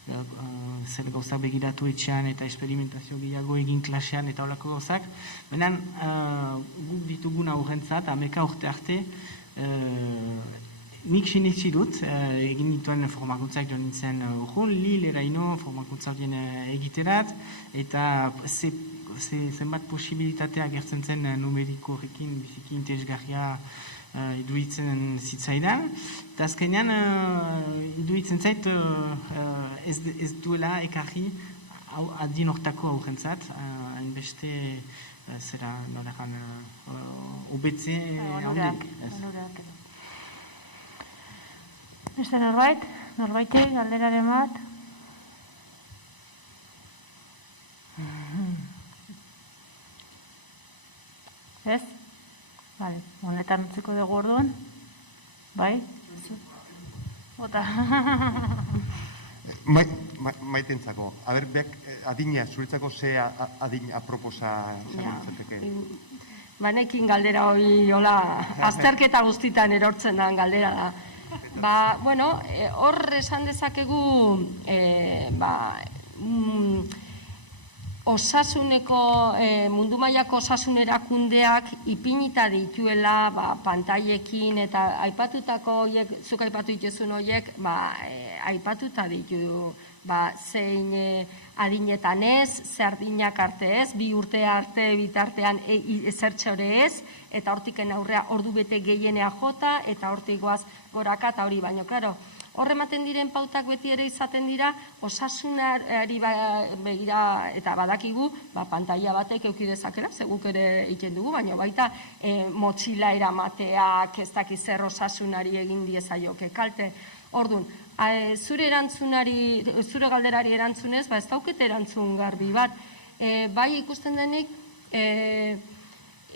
zer gauzak begiratu etxean eta experimentazio gehiago egin klasean eta holako gauzak. Baina guk ditugun aurrentzat, 10 urte arte, nik sinetsi dut, egin dituen formakuntzak joan nintzen urrun, Lilleraino formakuntza horien egiterat, eta zenbat posibilitatea gertzen zen numeriko horrekin biziki interesgarria iduitzen zitzaidan. Eta azkenean, iduitzen zait ez duela ekarri adin hortako aurrentzat, hainbeste zera nolean obetze handik. Beste norbaitek, galderaren bat? Ez? Bale, honetan utziko dugu orduan? Bai? Bota. Maitentzako. Aber, adina, zuretzako ze adin aproposa zantzateke? Banekin galdera hori, hola, azterketa guztitan erortzen da galdera da. Bueno, hor esan dezakegu, osasuneko, mundu mailako osasun erakundeak ipinita dituela pantailekin eta aipatutako horiek, zuk aipatu dituzun horiek, aipatuta ditu zein adinetan ez, ze ardinak arte ez, 2 urte arte bitartean ezertxore ez, eta hortiken aurrea ordu bete gehienea jota, eta hortik goaz goraka eta hori baino, klaro. Hor ematen diren pautak beti ere izaten dira, osasunari begira eta badakigu, pantaila batek euki dezakera, zeguk ere egiten dugu, baina baita motxila eramateak, ez dakiz zer osasunari egin diezaioke kalte. Orduan, zure galderari erantzunez, ez daukete erantzun garbi bat. Bai ikusten denik,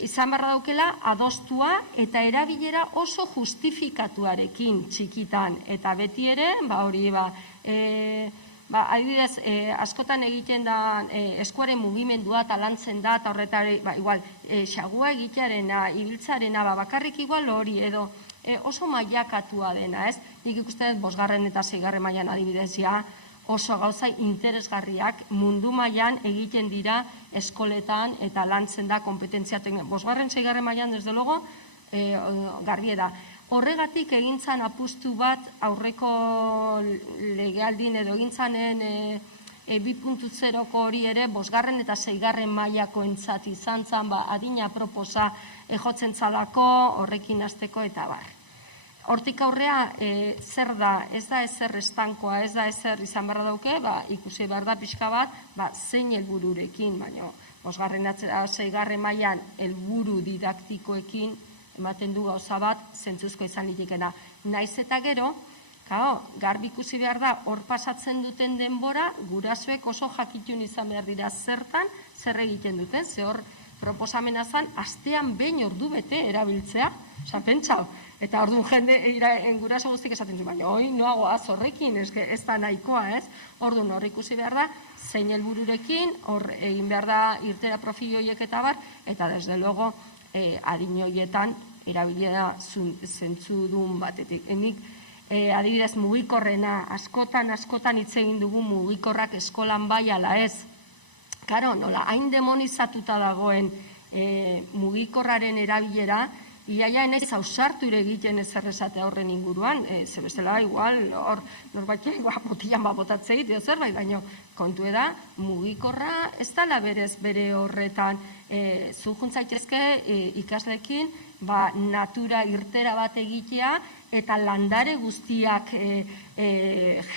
izan barra daukela adostua eta erabilera oso justifikatuarekin txikitan. Eta beti ere, hori, adibidez, askotan egiten da eskuaren mugimendua talantzen da, eta horretari, igual, xagua egitearena, ibiltzarena, bakarrik igual hori, edo oso mailakatua dena, ez? Nik ikusten 5. eta 6. mailan adibidez, oso gauza interesgarriak mundu mailan egiten dira eskoletan eta lantzen da kompetentzia tekniko. 5. 6. mailan, desde luego, garbi da. Horregatik egintzan apustu bat aurreko legealdin edo egintzanen 2.0ko hori ere 5. eta 6. mailako entzat izan zan, adina proposa jotzen zalako, horrekin hasteko eta bar. Hortik aurrea, zer da, ez da ezer estankoa, ez da ezer izan behar dauke, ikusi behar da pixka bat, zein helbururekin, baina 5. eta 6. mailan helburu didaktikoekin ematen du gauza bat, zentzuzko izan litekena. Naiz eta gero, garbi ikusi behar da, hor pasatzen duten denbora, gurasoek oso jakitun izan behar dira zertan, zer egiten duten, ze hor proposamena zan, astean behin ordu bete erabiltzea, oza, pentsau, eta orduan jende, guraso guztik esaten du, baina hoi, noagoaz horrekin, ez da nahikoa, ez? Orduan hor ikusi behar da, zein helbururekin, hor egin behar da irtera profilioiek eta bar, eta desde logo, adinoietan erabilera zentzudun batetik. Enik, adibidez, mugikorrena, askotan hitz egin dugu mugikorrak eskolan bai ala ez. Karo, nola, hain demonizatuta dagoen mugikorraren erabilera, iaia enaiz ausartu ere egiten ezer esatea horren inguruan, ze bestela, igual, hor, norbaitek, botilan botatzea egitea zerbait, baina kontu da, mugikorra ez dala berez bere horretan, zu juntzaitezke ikaslekin, natura irtera bat egitea, eta landare guztiak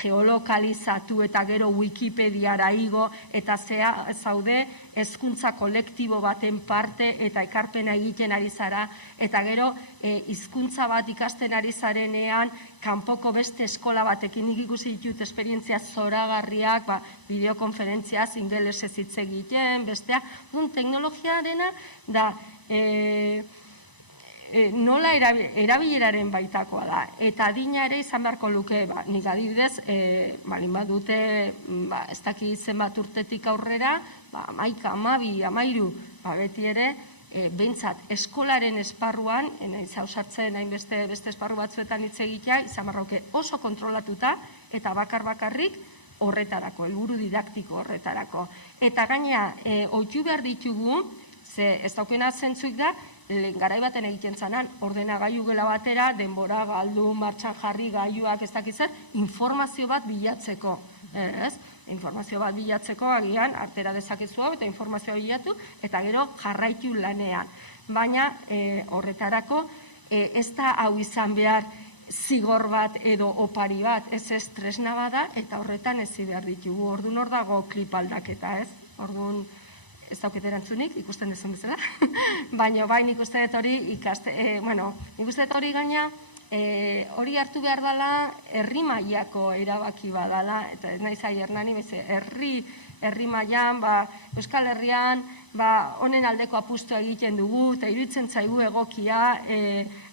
geolokalizatu eta gero Wikipediara igo, eta zaude hezkuntza kolektibo baten parte eta ekarpena egiten ari zara, eta gero hizkuntza bat ikasten ari zarenean, kanpoko beste eskola batekin nik ikusi ditut esperientzia zoragarriak, bideokonferentziaz, ingelesez hitz egiten, bestea, teknologiarena da, nola erabileraren baitakoa da. Eta adina ere izan beharko luke, nik adibidez, balin badute, ez daki zenbat urtetik aurrera, 11, 12, 13, beti ere, behintzat, eskolaren esparruan, naiz ausartzen hainbeste esparru batzuetan hitz egitea, izan beharroke oso kontrolatuta, eta bakarrik horretarako, helburu didaktiko horretarako. Eta gaina, ohitu behar ditugu, ze ez daukena zentzuik da, garai baten egiten zanan, ordenagailu gela batera, denbora galdu, martxan jarri, gailuak ez dakizer, informazio bat bilatzeko. Informazio bat bilatzeko, agian, artera dezakezu hau, eta informazioa bilatu, eta gero jarraitu lanean. Baina horretarako, ez da hau izan behar zigor bat edo opari bat, ez tresna bada, eta horretan ez behar ditugu. Orduan hor dago klip aldaketa, ez? Orduan, ez dauket erantzunik, ikusten dezun bezala, baina nik uste dut hori nik uste dut hori gaina, hori hartu behar dela herri mailako erabaki badala, eta ez nahi zai Hernani, herri mailan, Euskal Herrian, honen aldeko apustua egiten dugu, eta iruditzen zaigu egokia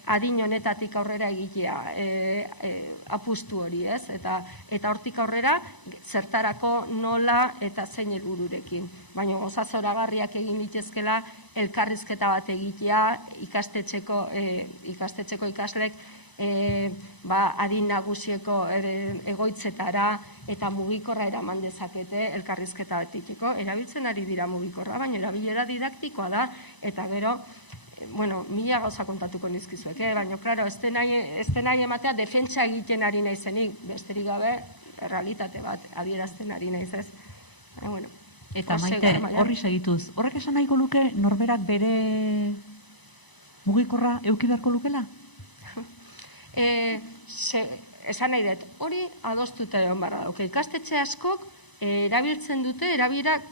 adin honetatik aurrera egitea apustu hori, ez? Eta hortik aurrera, zertarako nola eta zein helbururekin. Baina goza zoragarriak egin ditezkela elkarrizketa bat egitea ikastetxeko ikaslek adin nagusieko egoitzetara eta mugikorra eraman dezakete elkarrizketa bat egiteko. Erabiltzen ari dira mugikorra, baina erabilera didaktikoa da, eta gero, mila gauza kontatuko nizkizuek, baina, klaro, ez nahi ematea defentsa egiten ari naizenik, besterik gabe, realitate bat adierazten ari naiz ez. Eta Maite, horri segituz, horrek esan nahiko luke norberak bere mugikorra eduki beharko lukela? Esan nahi dut, hori adostuta egon barra dauke. Ikastetxe askok erabiltzen dute,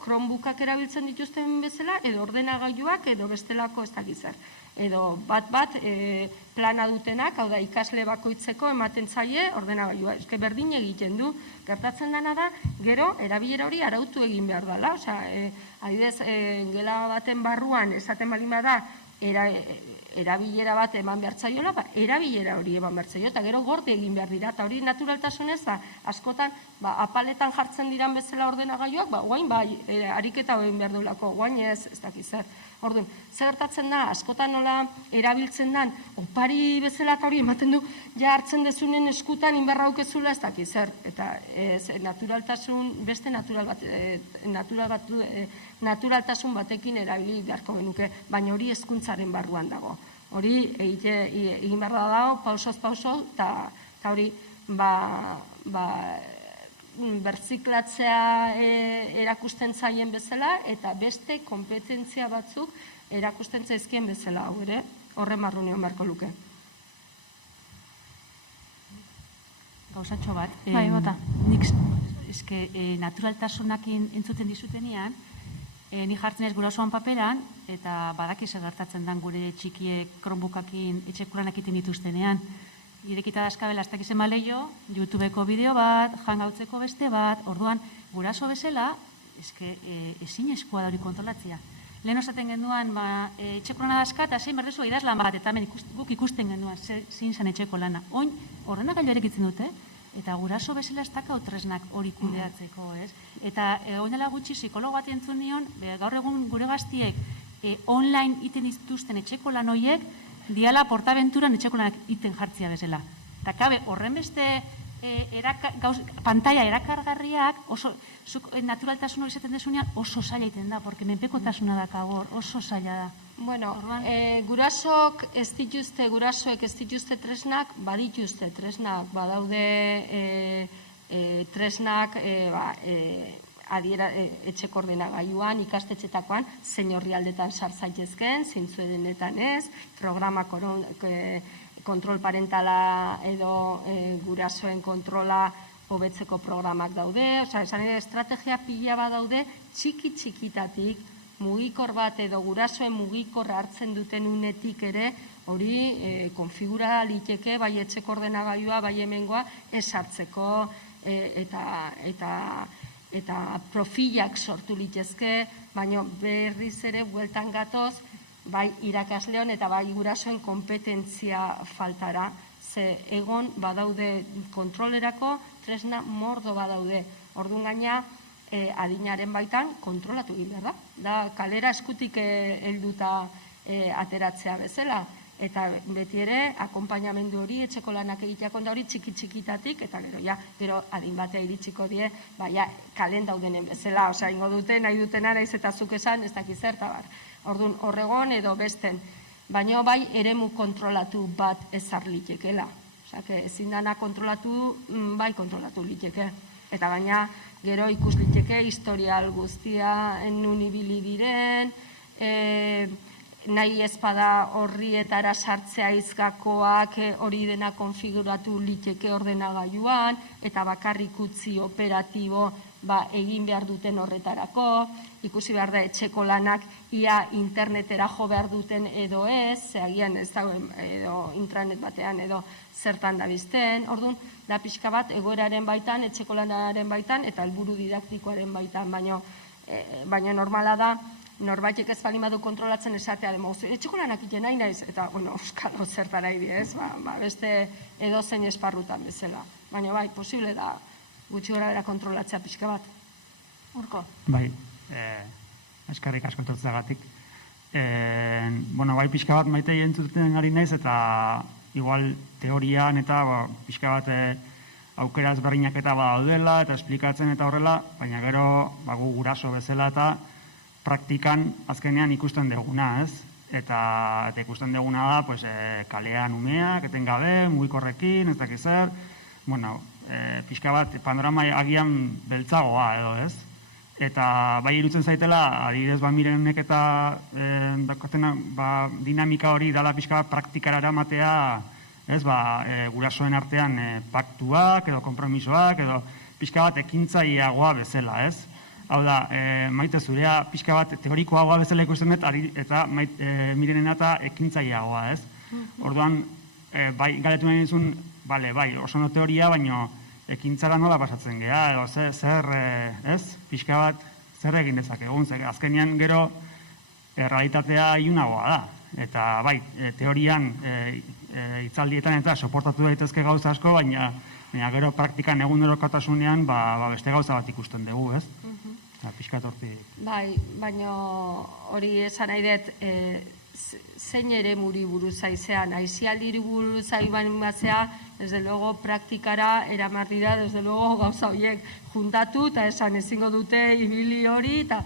Chromebookak erabiltzen dituzten bezala, edo ordenagailuak, edo bestelako ez dakizar. Edo bat plana dutenak, hau da ikasle bakoitzeko ematen zaie ordenagailua. Eske berdin egiten du, gertatzen dena da, gero erabilera hori arautu egin behar dela. Adibidez, gela baten barruan esaten baldin bada, erabilera bat eman behar zaiola, erabilera hori eman behar zaiola, eta gero gorde egin behar dira, eta hori naturaltasunez, askotan, apaletan jartzen diran bezala ordenagailuak, guain ariketa egin behar duelako, guain ez dakiz zer. Orduan, zer gertatzen da, askotan nola erabiltzen dan, opari bezala eta hori ematen du, ja hartzen dezunen eskutan inberra aukezula ez dakiz zer, eta naturaltasun, beste naturaltasun batekin erabili beharko genuke, baina hori hezkuntzaren barruan dago. Hori egin behar dago, pausoz pauso, eta hori berziklatzea erakusten zaien bezala, eta beste kompetentzia batzuk erakusten zaizkien bezala, hau ere, horren barrunean beharko luke. Gauzatxo bat. Bai, bota. Nik, naturaltasunak entzuten dizutenean, ni jartzen ez gurasoan paperan, eta badaki zer gertatzen dan gure txikiek Chromebookakin etxekuranak egiten dituztenean. Irekita dazkabela ez dakizen baleio, YouTubeko bideo bat, Hangoutseko beste bat, orduan, guraso bezala, ezin eskua da hori kontrolatzea. Lehen osaten genduan, etxekurana dazka, eta zein berdezu idazlan bat, eta guk ikusten genduan, zein zen etxeko lana. Oin, ordenagailu erekitzen dute, eta guraso bezala ez dakau tresnak hori kudeatzeko, ez? Eta oinala gutxi psikologo bat entzun nion, gaur egun gure gaztiek online iten dituzten etxeko lan horiek, diala portabenturan etxeko lanak iten jartzia bezala. Eta kabe, horren beste pantalla erakargarriak, naturaltasun hori izaten desunean oso zaila iten da, porque menpekotasuna da kabor, oso zaila da. Bueno, gurasoek ez dituzte tresnak, badituzte tresnak, badaude tresnak etxeko ordenagailuan, ikastetxetakoan, zein orrialdetan sar zaitezken, zeintzu denetan ez, programa kontrol parentala edo gurasoen kontrola hobetzeko programak daude, esan ere estrategia pila bat daude, txikitatik, mugikor bat edo gurasoen mugikorra hartzen duten unetik ere, hori konfigura liteke, bai etxeko ordenagailua, bai hemengoa, ez hartzeko eta profilak sortu litezke, baina berriz ere bueltan gatoz, bai irakasleon eta bai gurasoen kompetentzia faltara, ze egon badaude kontrolerako, tresna mordo badaude. Orduan gaina, adinaren baitan kontrolatu egin behar da. Da, kalera eskutik helduta ateratzea bezala. Eta beti ere, akonpainamendu hori, etxeko lanak egiteakon da hori txikitatik, eta gero adin batea iritsiko die, kalen daudenen bezala, osea, ingo dute, nahi dutena, nahiz eta zuk esan, ez dakiz zerta bar. Orduan, horregon edo besten, baina bai eremu kontrolatu bat ezar litekela. Osea, ezin dana kontrolatu, bai kontrolatu liteke. Eta baina, gero ikus liteke, historial guztia, nun ibili diren, nahi ezpada horrietara sartzea izgakoak hori dena konfiguratu liteke ordenagailuan, eta bakarrik utzi operatibo egin behar duten horretarako, ikusi behar da etxeko lanak ia internetera jo behar duten edo ez, zeagian ez dagoen edo intranet batean edo zertan da bizten, orduan, da pixka bat egoeraren baitan, etxeko lanaren baitan, eta helburu didaktikoaren baitan, baina normala da, norbaitek ez bali badu kontrolatzen esatea etxeko lanak iten nahi naiz, eta, euskalo zertara idi ez, beste edozein esparrutan bezala. Baina bai, posible da gutxi gora bera kontrolatzea pixka bat. Urko? Bai, eskerrik asko entzutzeagatik. Bai, pixka bat maite entzuten ari naiz, eta igual teorian eta pixka bat aukera ezberdinak eta daudela, eta esplikatzen eta horrela, baina gero gu guraso bezala eta praktikan azkenean ikusten deguna, ez? Eta ikusten deguna da, kalean umeak, etengabe, mugikorrekin, ez dakiz zer, pixka bat panorama agian beltzagoa edo, ez? Eta bai irutzen zaitela, adibidez Mirenek eta dinamika hori dala pixka bat praktikara eramatea, ez, gurasoen artean paktuak edo konpromisoak edo pixka bat ekintzaileagoa bezala, ez? Hau da, Maite zurea pixka bat teorikoagoa bezala ikusten dut, eta Mirenen eta ekintzaileagoa, ez? Orduan, galetu nahi dizun, bai, oso no teoria, baina ekintzara nola pasatzen geha, edo zer, ez? Pixka bat, zer egin dezakegun, azkenean gero realitatea iunagoa da. Eta bai, teorian hitzaldietan eta soportatu daitezke gauza asko, baina gero praktikan egunerokotasunean beste gauza bat ikusten dugu, ez? Pixkat hortik. Bai, baina hori esan nahi dut, zein ere muri buruz aizean, aizialdiri buruz aiban batzea, desde luego praktikara eramar dira, desde luego gauza horiek juntatu, eta esan ezingo dute ibili hori, eta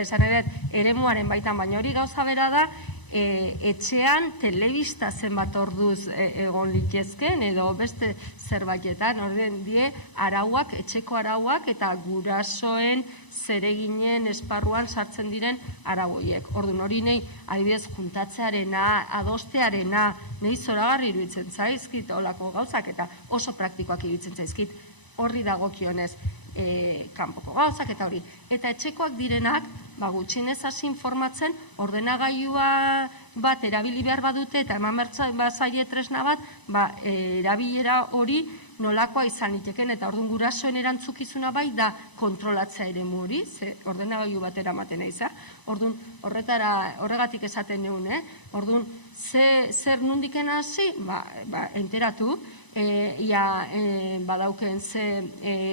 esan nahi dut, eremuaren baitan, baina hori gauza bera da, etxean telebista zenbat orduz egon litezken edo beste zerbaitetan, orden die arauak, etxeko arauak eta gurasoen zereginen esparruan sartzen diren arauiek. Orduan hori nahi, adibidez, juntatzearena, adostearena, nahi zoragarri iruditzen zaizkit olako gauzak eta oso praktikoak iruditzen zaizkit horri dagokionez kanpoko gauzak eta hori. Eta etxekoak direnak, gutxinez hasi informatzen, ordenagailua bat erabili behar badute eta eman bazaie tresna bat, erabilera hori nolakoa izan liteken eta orduan gurasoen erantzukizuna bai da kontrolatzea eremu hori, ze ordenagailu bat eramaten eiza. Orduan horregatik esaten neun, orduan zer nundiken hasi, enteratu, badauken ze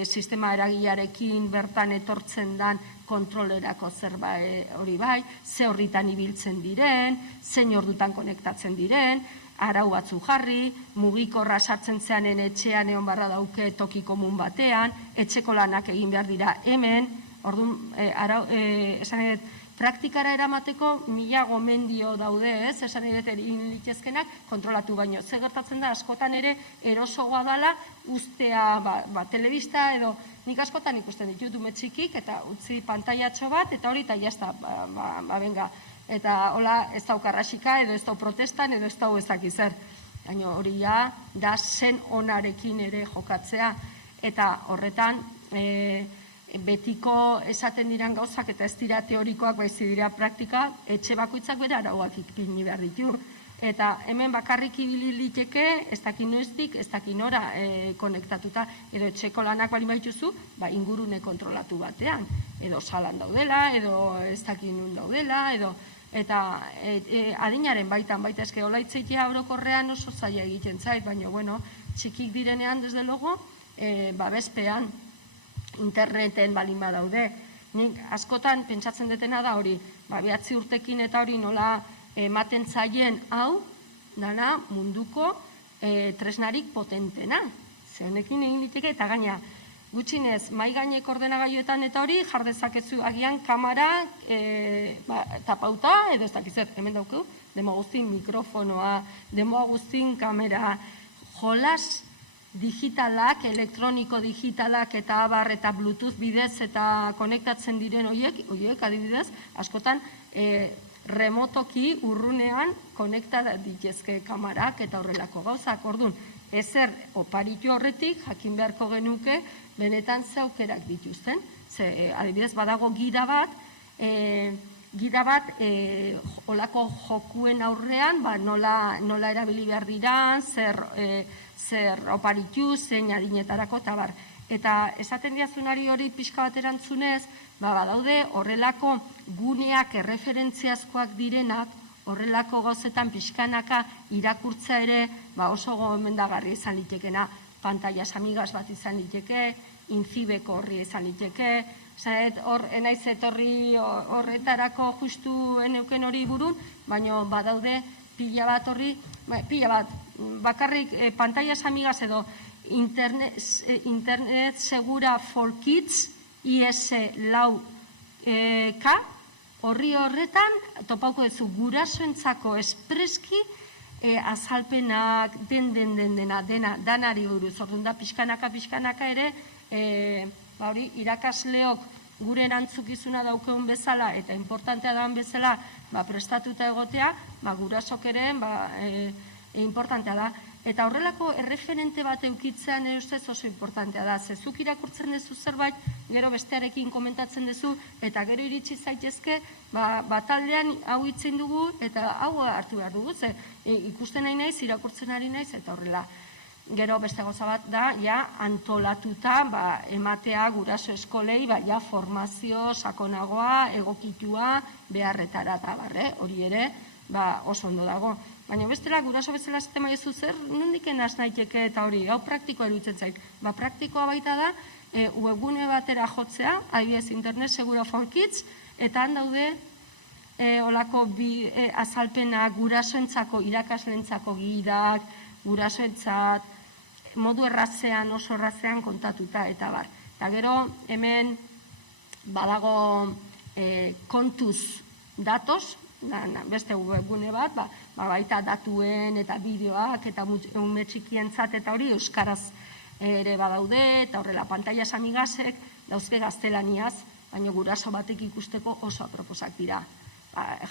sistema eragilarekin bertan etortzen dan kontrolerako zerba hori bai, ze horritan ibiltzen diren, zein ordutan konektatzen diren, arau batzu jarri, mugikorra sartzen zeanen etxean egon barra dauke toki komun batean, etxeko lanak egin behar dira hemen, orduan, esan edet, praktikara eramateko 1000 gomendio daude, esan edet egin litezkenak kontrolatu baino. Ze gertatzen da, askotan ere erosoa dala, ustea telebista edo, nik askotan ikusten ditut ume txikik, eta utzi pantailatxo bat, eta hori eta jazta, benga. Eta hola ez dau karrasika, edo ez dau protestan, edo ez dau ezakizer. Baina hori da zen onarekin ere jokatzea. Eta horretan, betiko esaten diran gauzak eta ez dira teorikoak baizi dira praktika, etxe bakoitzak bere arauak ipini behar ditu. Eta hemen bakarrik ibili liteke, ez dakin noiztik, ez dakin nora konektatuta, edo etxeko lanak bali baituzu, ingurune kontrolatu batean. Edo salan daudela, edo ez dakin nun daudela, edo... Eta adinaren baitan, baita eske olaitzeitea orokorrean oso zaila egiten zait, baina, bueno, txikik direnean, desde logo, bezpean, interneten balin badaude. Nik askotan pentsatzen detena da hori, 9 urtekin eta hori nola ematen zaien hau, dana munduko tresnarik potentena. Ze honekin egin liteke eta gaina, gutxinez, mai gainek ordenagailuetan eta hori jardezakezu agian kamera tapauta edo ez dakizet, hemen dauku, demo guztin mikrofonoa, demo guztin kamera, jolas digitalak, elektroniko digitalak eta abar eta bluetooth bidez eta konektatzen diren horiek adibidez, askotan remotoki urrunean konekta ditezke kamarak eta horrelako gauzak. Orduan, ezer oparitu horretik jakin beharko genuke benetan ze aukerak dituzten. Adibidez, badago gida bat olako jokuen aurrean nola erabili behar dira, zer oparitu, zein adinetarako eta bar. Eta esaten diazunari hori pixka bat erantzunez, badaude horrelako guneak erreferentziazkoak direnak, horrelako gauzetan pixkanaka irakurtza ere oso gomendagarri izan litekena, pantailas amigas bat izan liteke, infibeko horri izan liteke, enaiz etorri horretarako justu eneuken hori burun, baina badaude pila bat horri, bakarrik pantailas amigas edo internet segura for kids, IS4K, horri horretan, topauko duzu gurasoentzako espreski azalpenak denari buruz. Orduan da, pixkanaka ere, irakasleok gure erantzukizuna daukeun bezala eta importantea dan bezala prestatuta egotea, gurasok ere importantea da. Eta horrelako erreferente bat eukitzean ustez oso importantea da. Zezuk irakurtzen duzu zerbait, gero bestearekin komentatzen duzu, eta gero iritsi zaitezke, bataldean hau itzen dugu, eta hau hartu behar dugu, ze ikusten nahi naiz, irakurtzen ari naiz, eta horrela. Gero beste gauza bat da, antolatuta ematea guraso eskolei, formazio sakonagoa, egokitua, beharretara eta hori ere, oso ondo dago. Baina bestela, guraso bezala esaten baiezu zer, nondiken has naiteke eta hori, hau praktikoa eruditzen zait. Praktikoa baita da, webgune batera jotzea, adibidez Internet Seguro for Kids, eta han daude olako bi azalpena gurasoentzako, irakaslentzako gidak, gurasoentzat, modu errazean, oso errazean kontatuta, eta bar. Eta gero, hemen badago kontuz datos, beste webgune bat, baita datuen eta bideoak eta ume txikientzat eta hori euskaraz ere badaude, eta horrela pantailas amigasek dauzke gaztelaniaz, baina guraso batek ikusteko oso aproposak dira.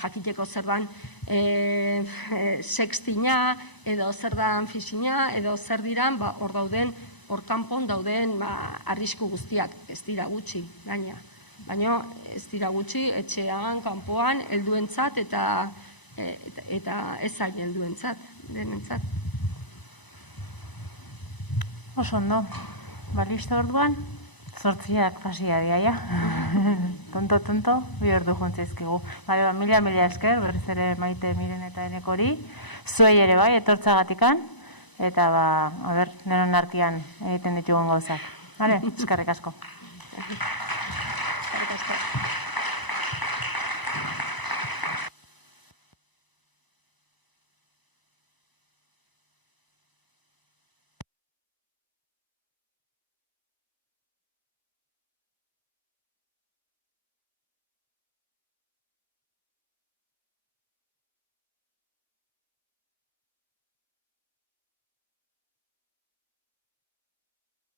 Jakiteko zer dan sextina, edo zer dan fishina, edo zer diran, hor dauden, hor kanpon dauden arrisku guztiak, ez dira gutxi, gaina. Baina ez dira gutxi, etxean, kanpoan, helduentzat eta ez zain helduentzat, denentzat. Oso ondo, listo orduan, 8 pasia diaia. Tonto, bi ordu jontzaizkigu. Mila esker, berriz ere Maite, Miren eta Enekori, zuei ere bai, etortzagatikan, eta neron artean egiten ditugun gauzak. Eskerrik asko. Eskerrik asko.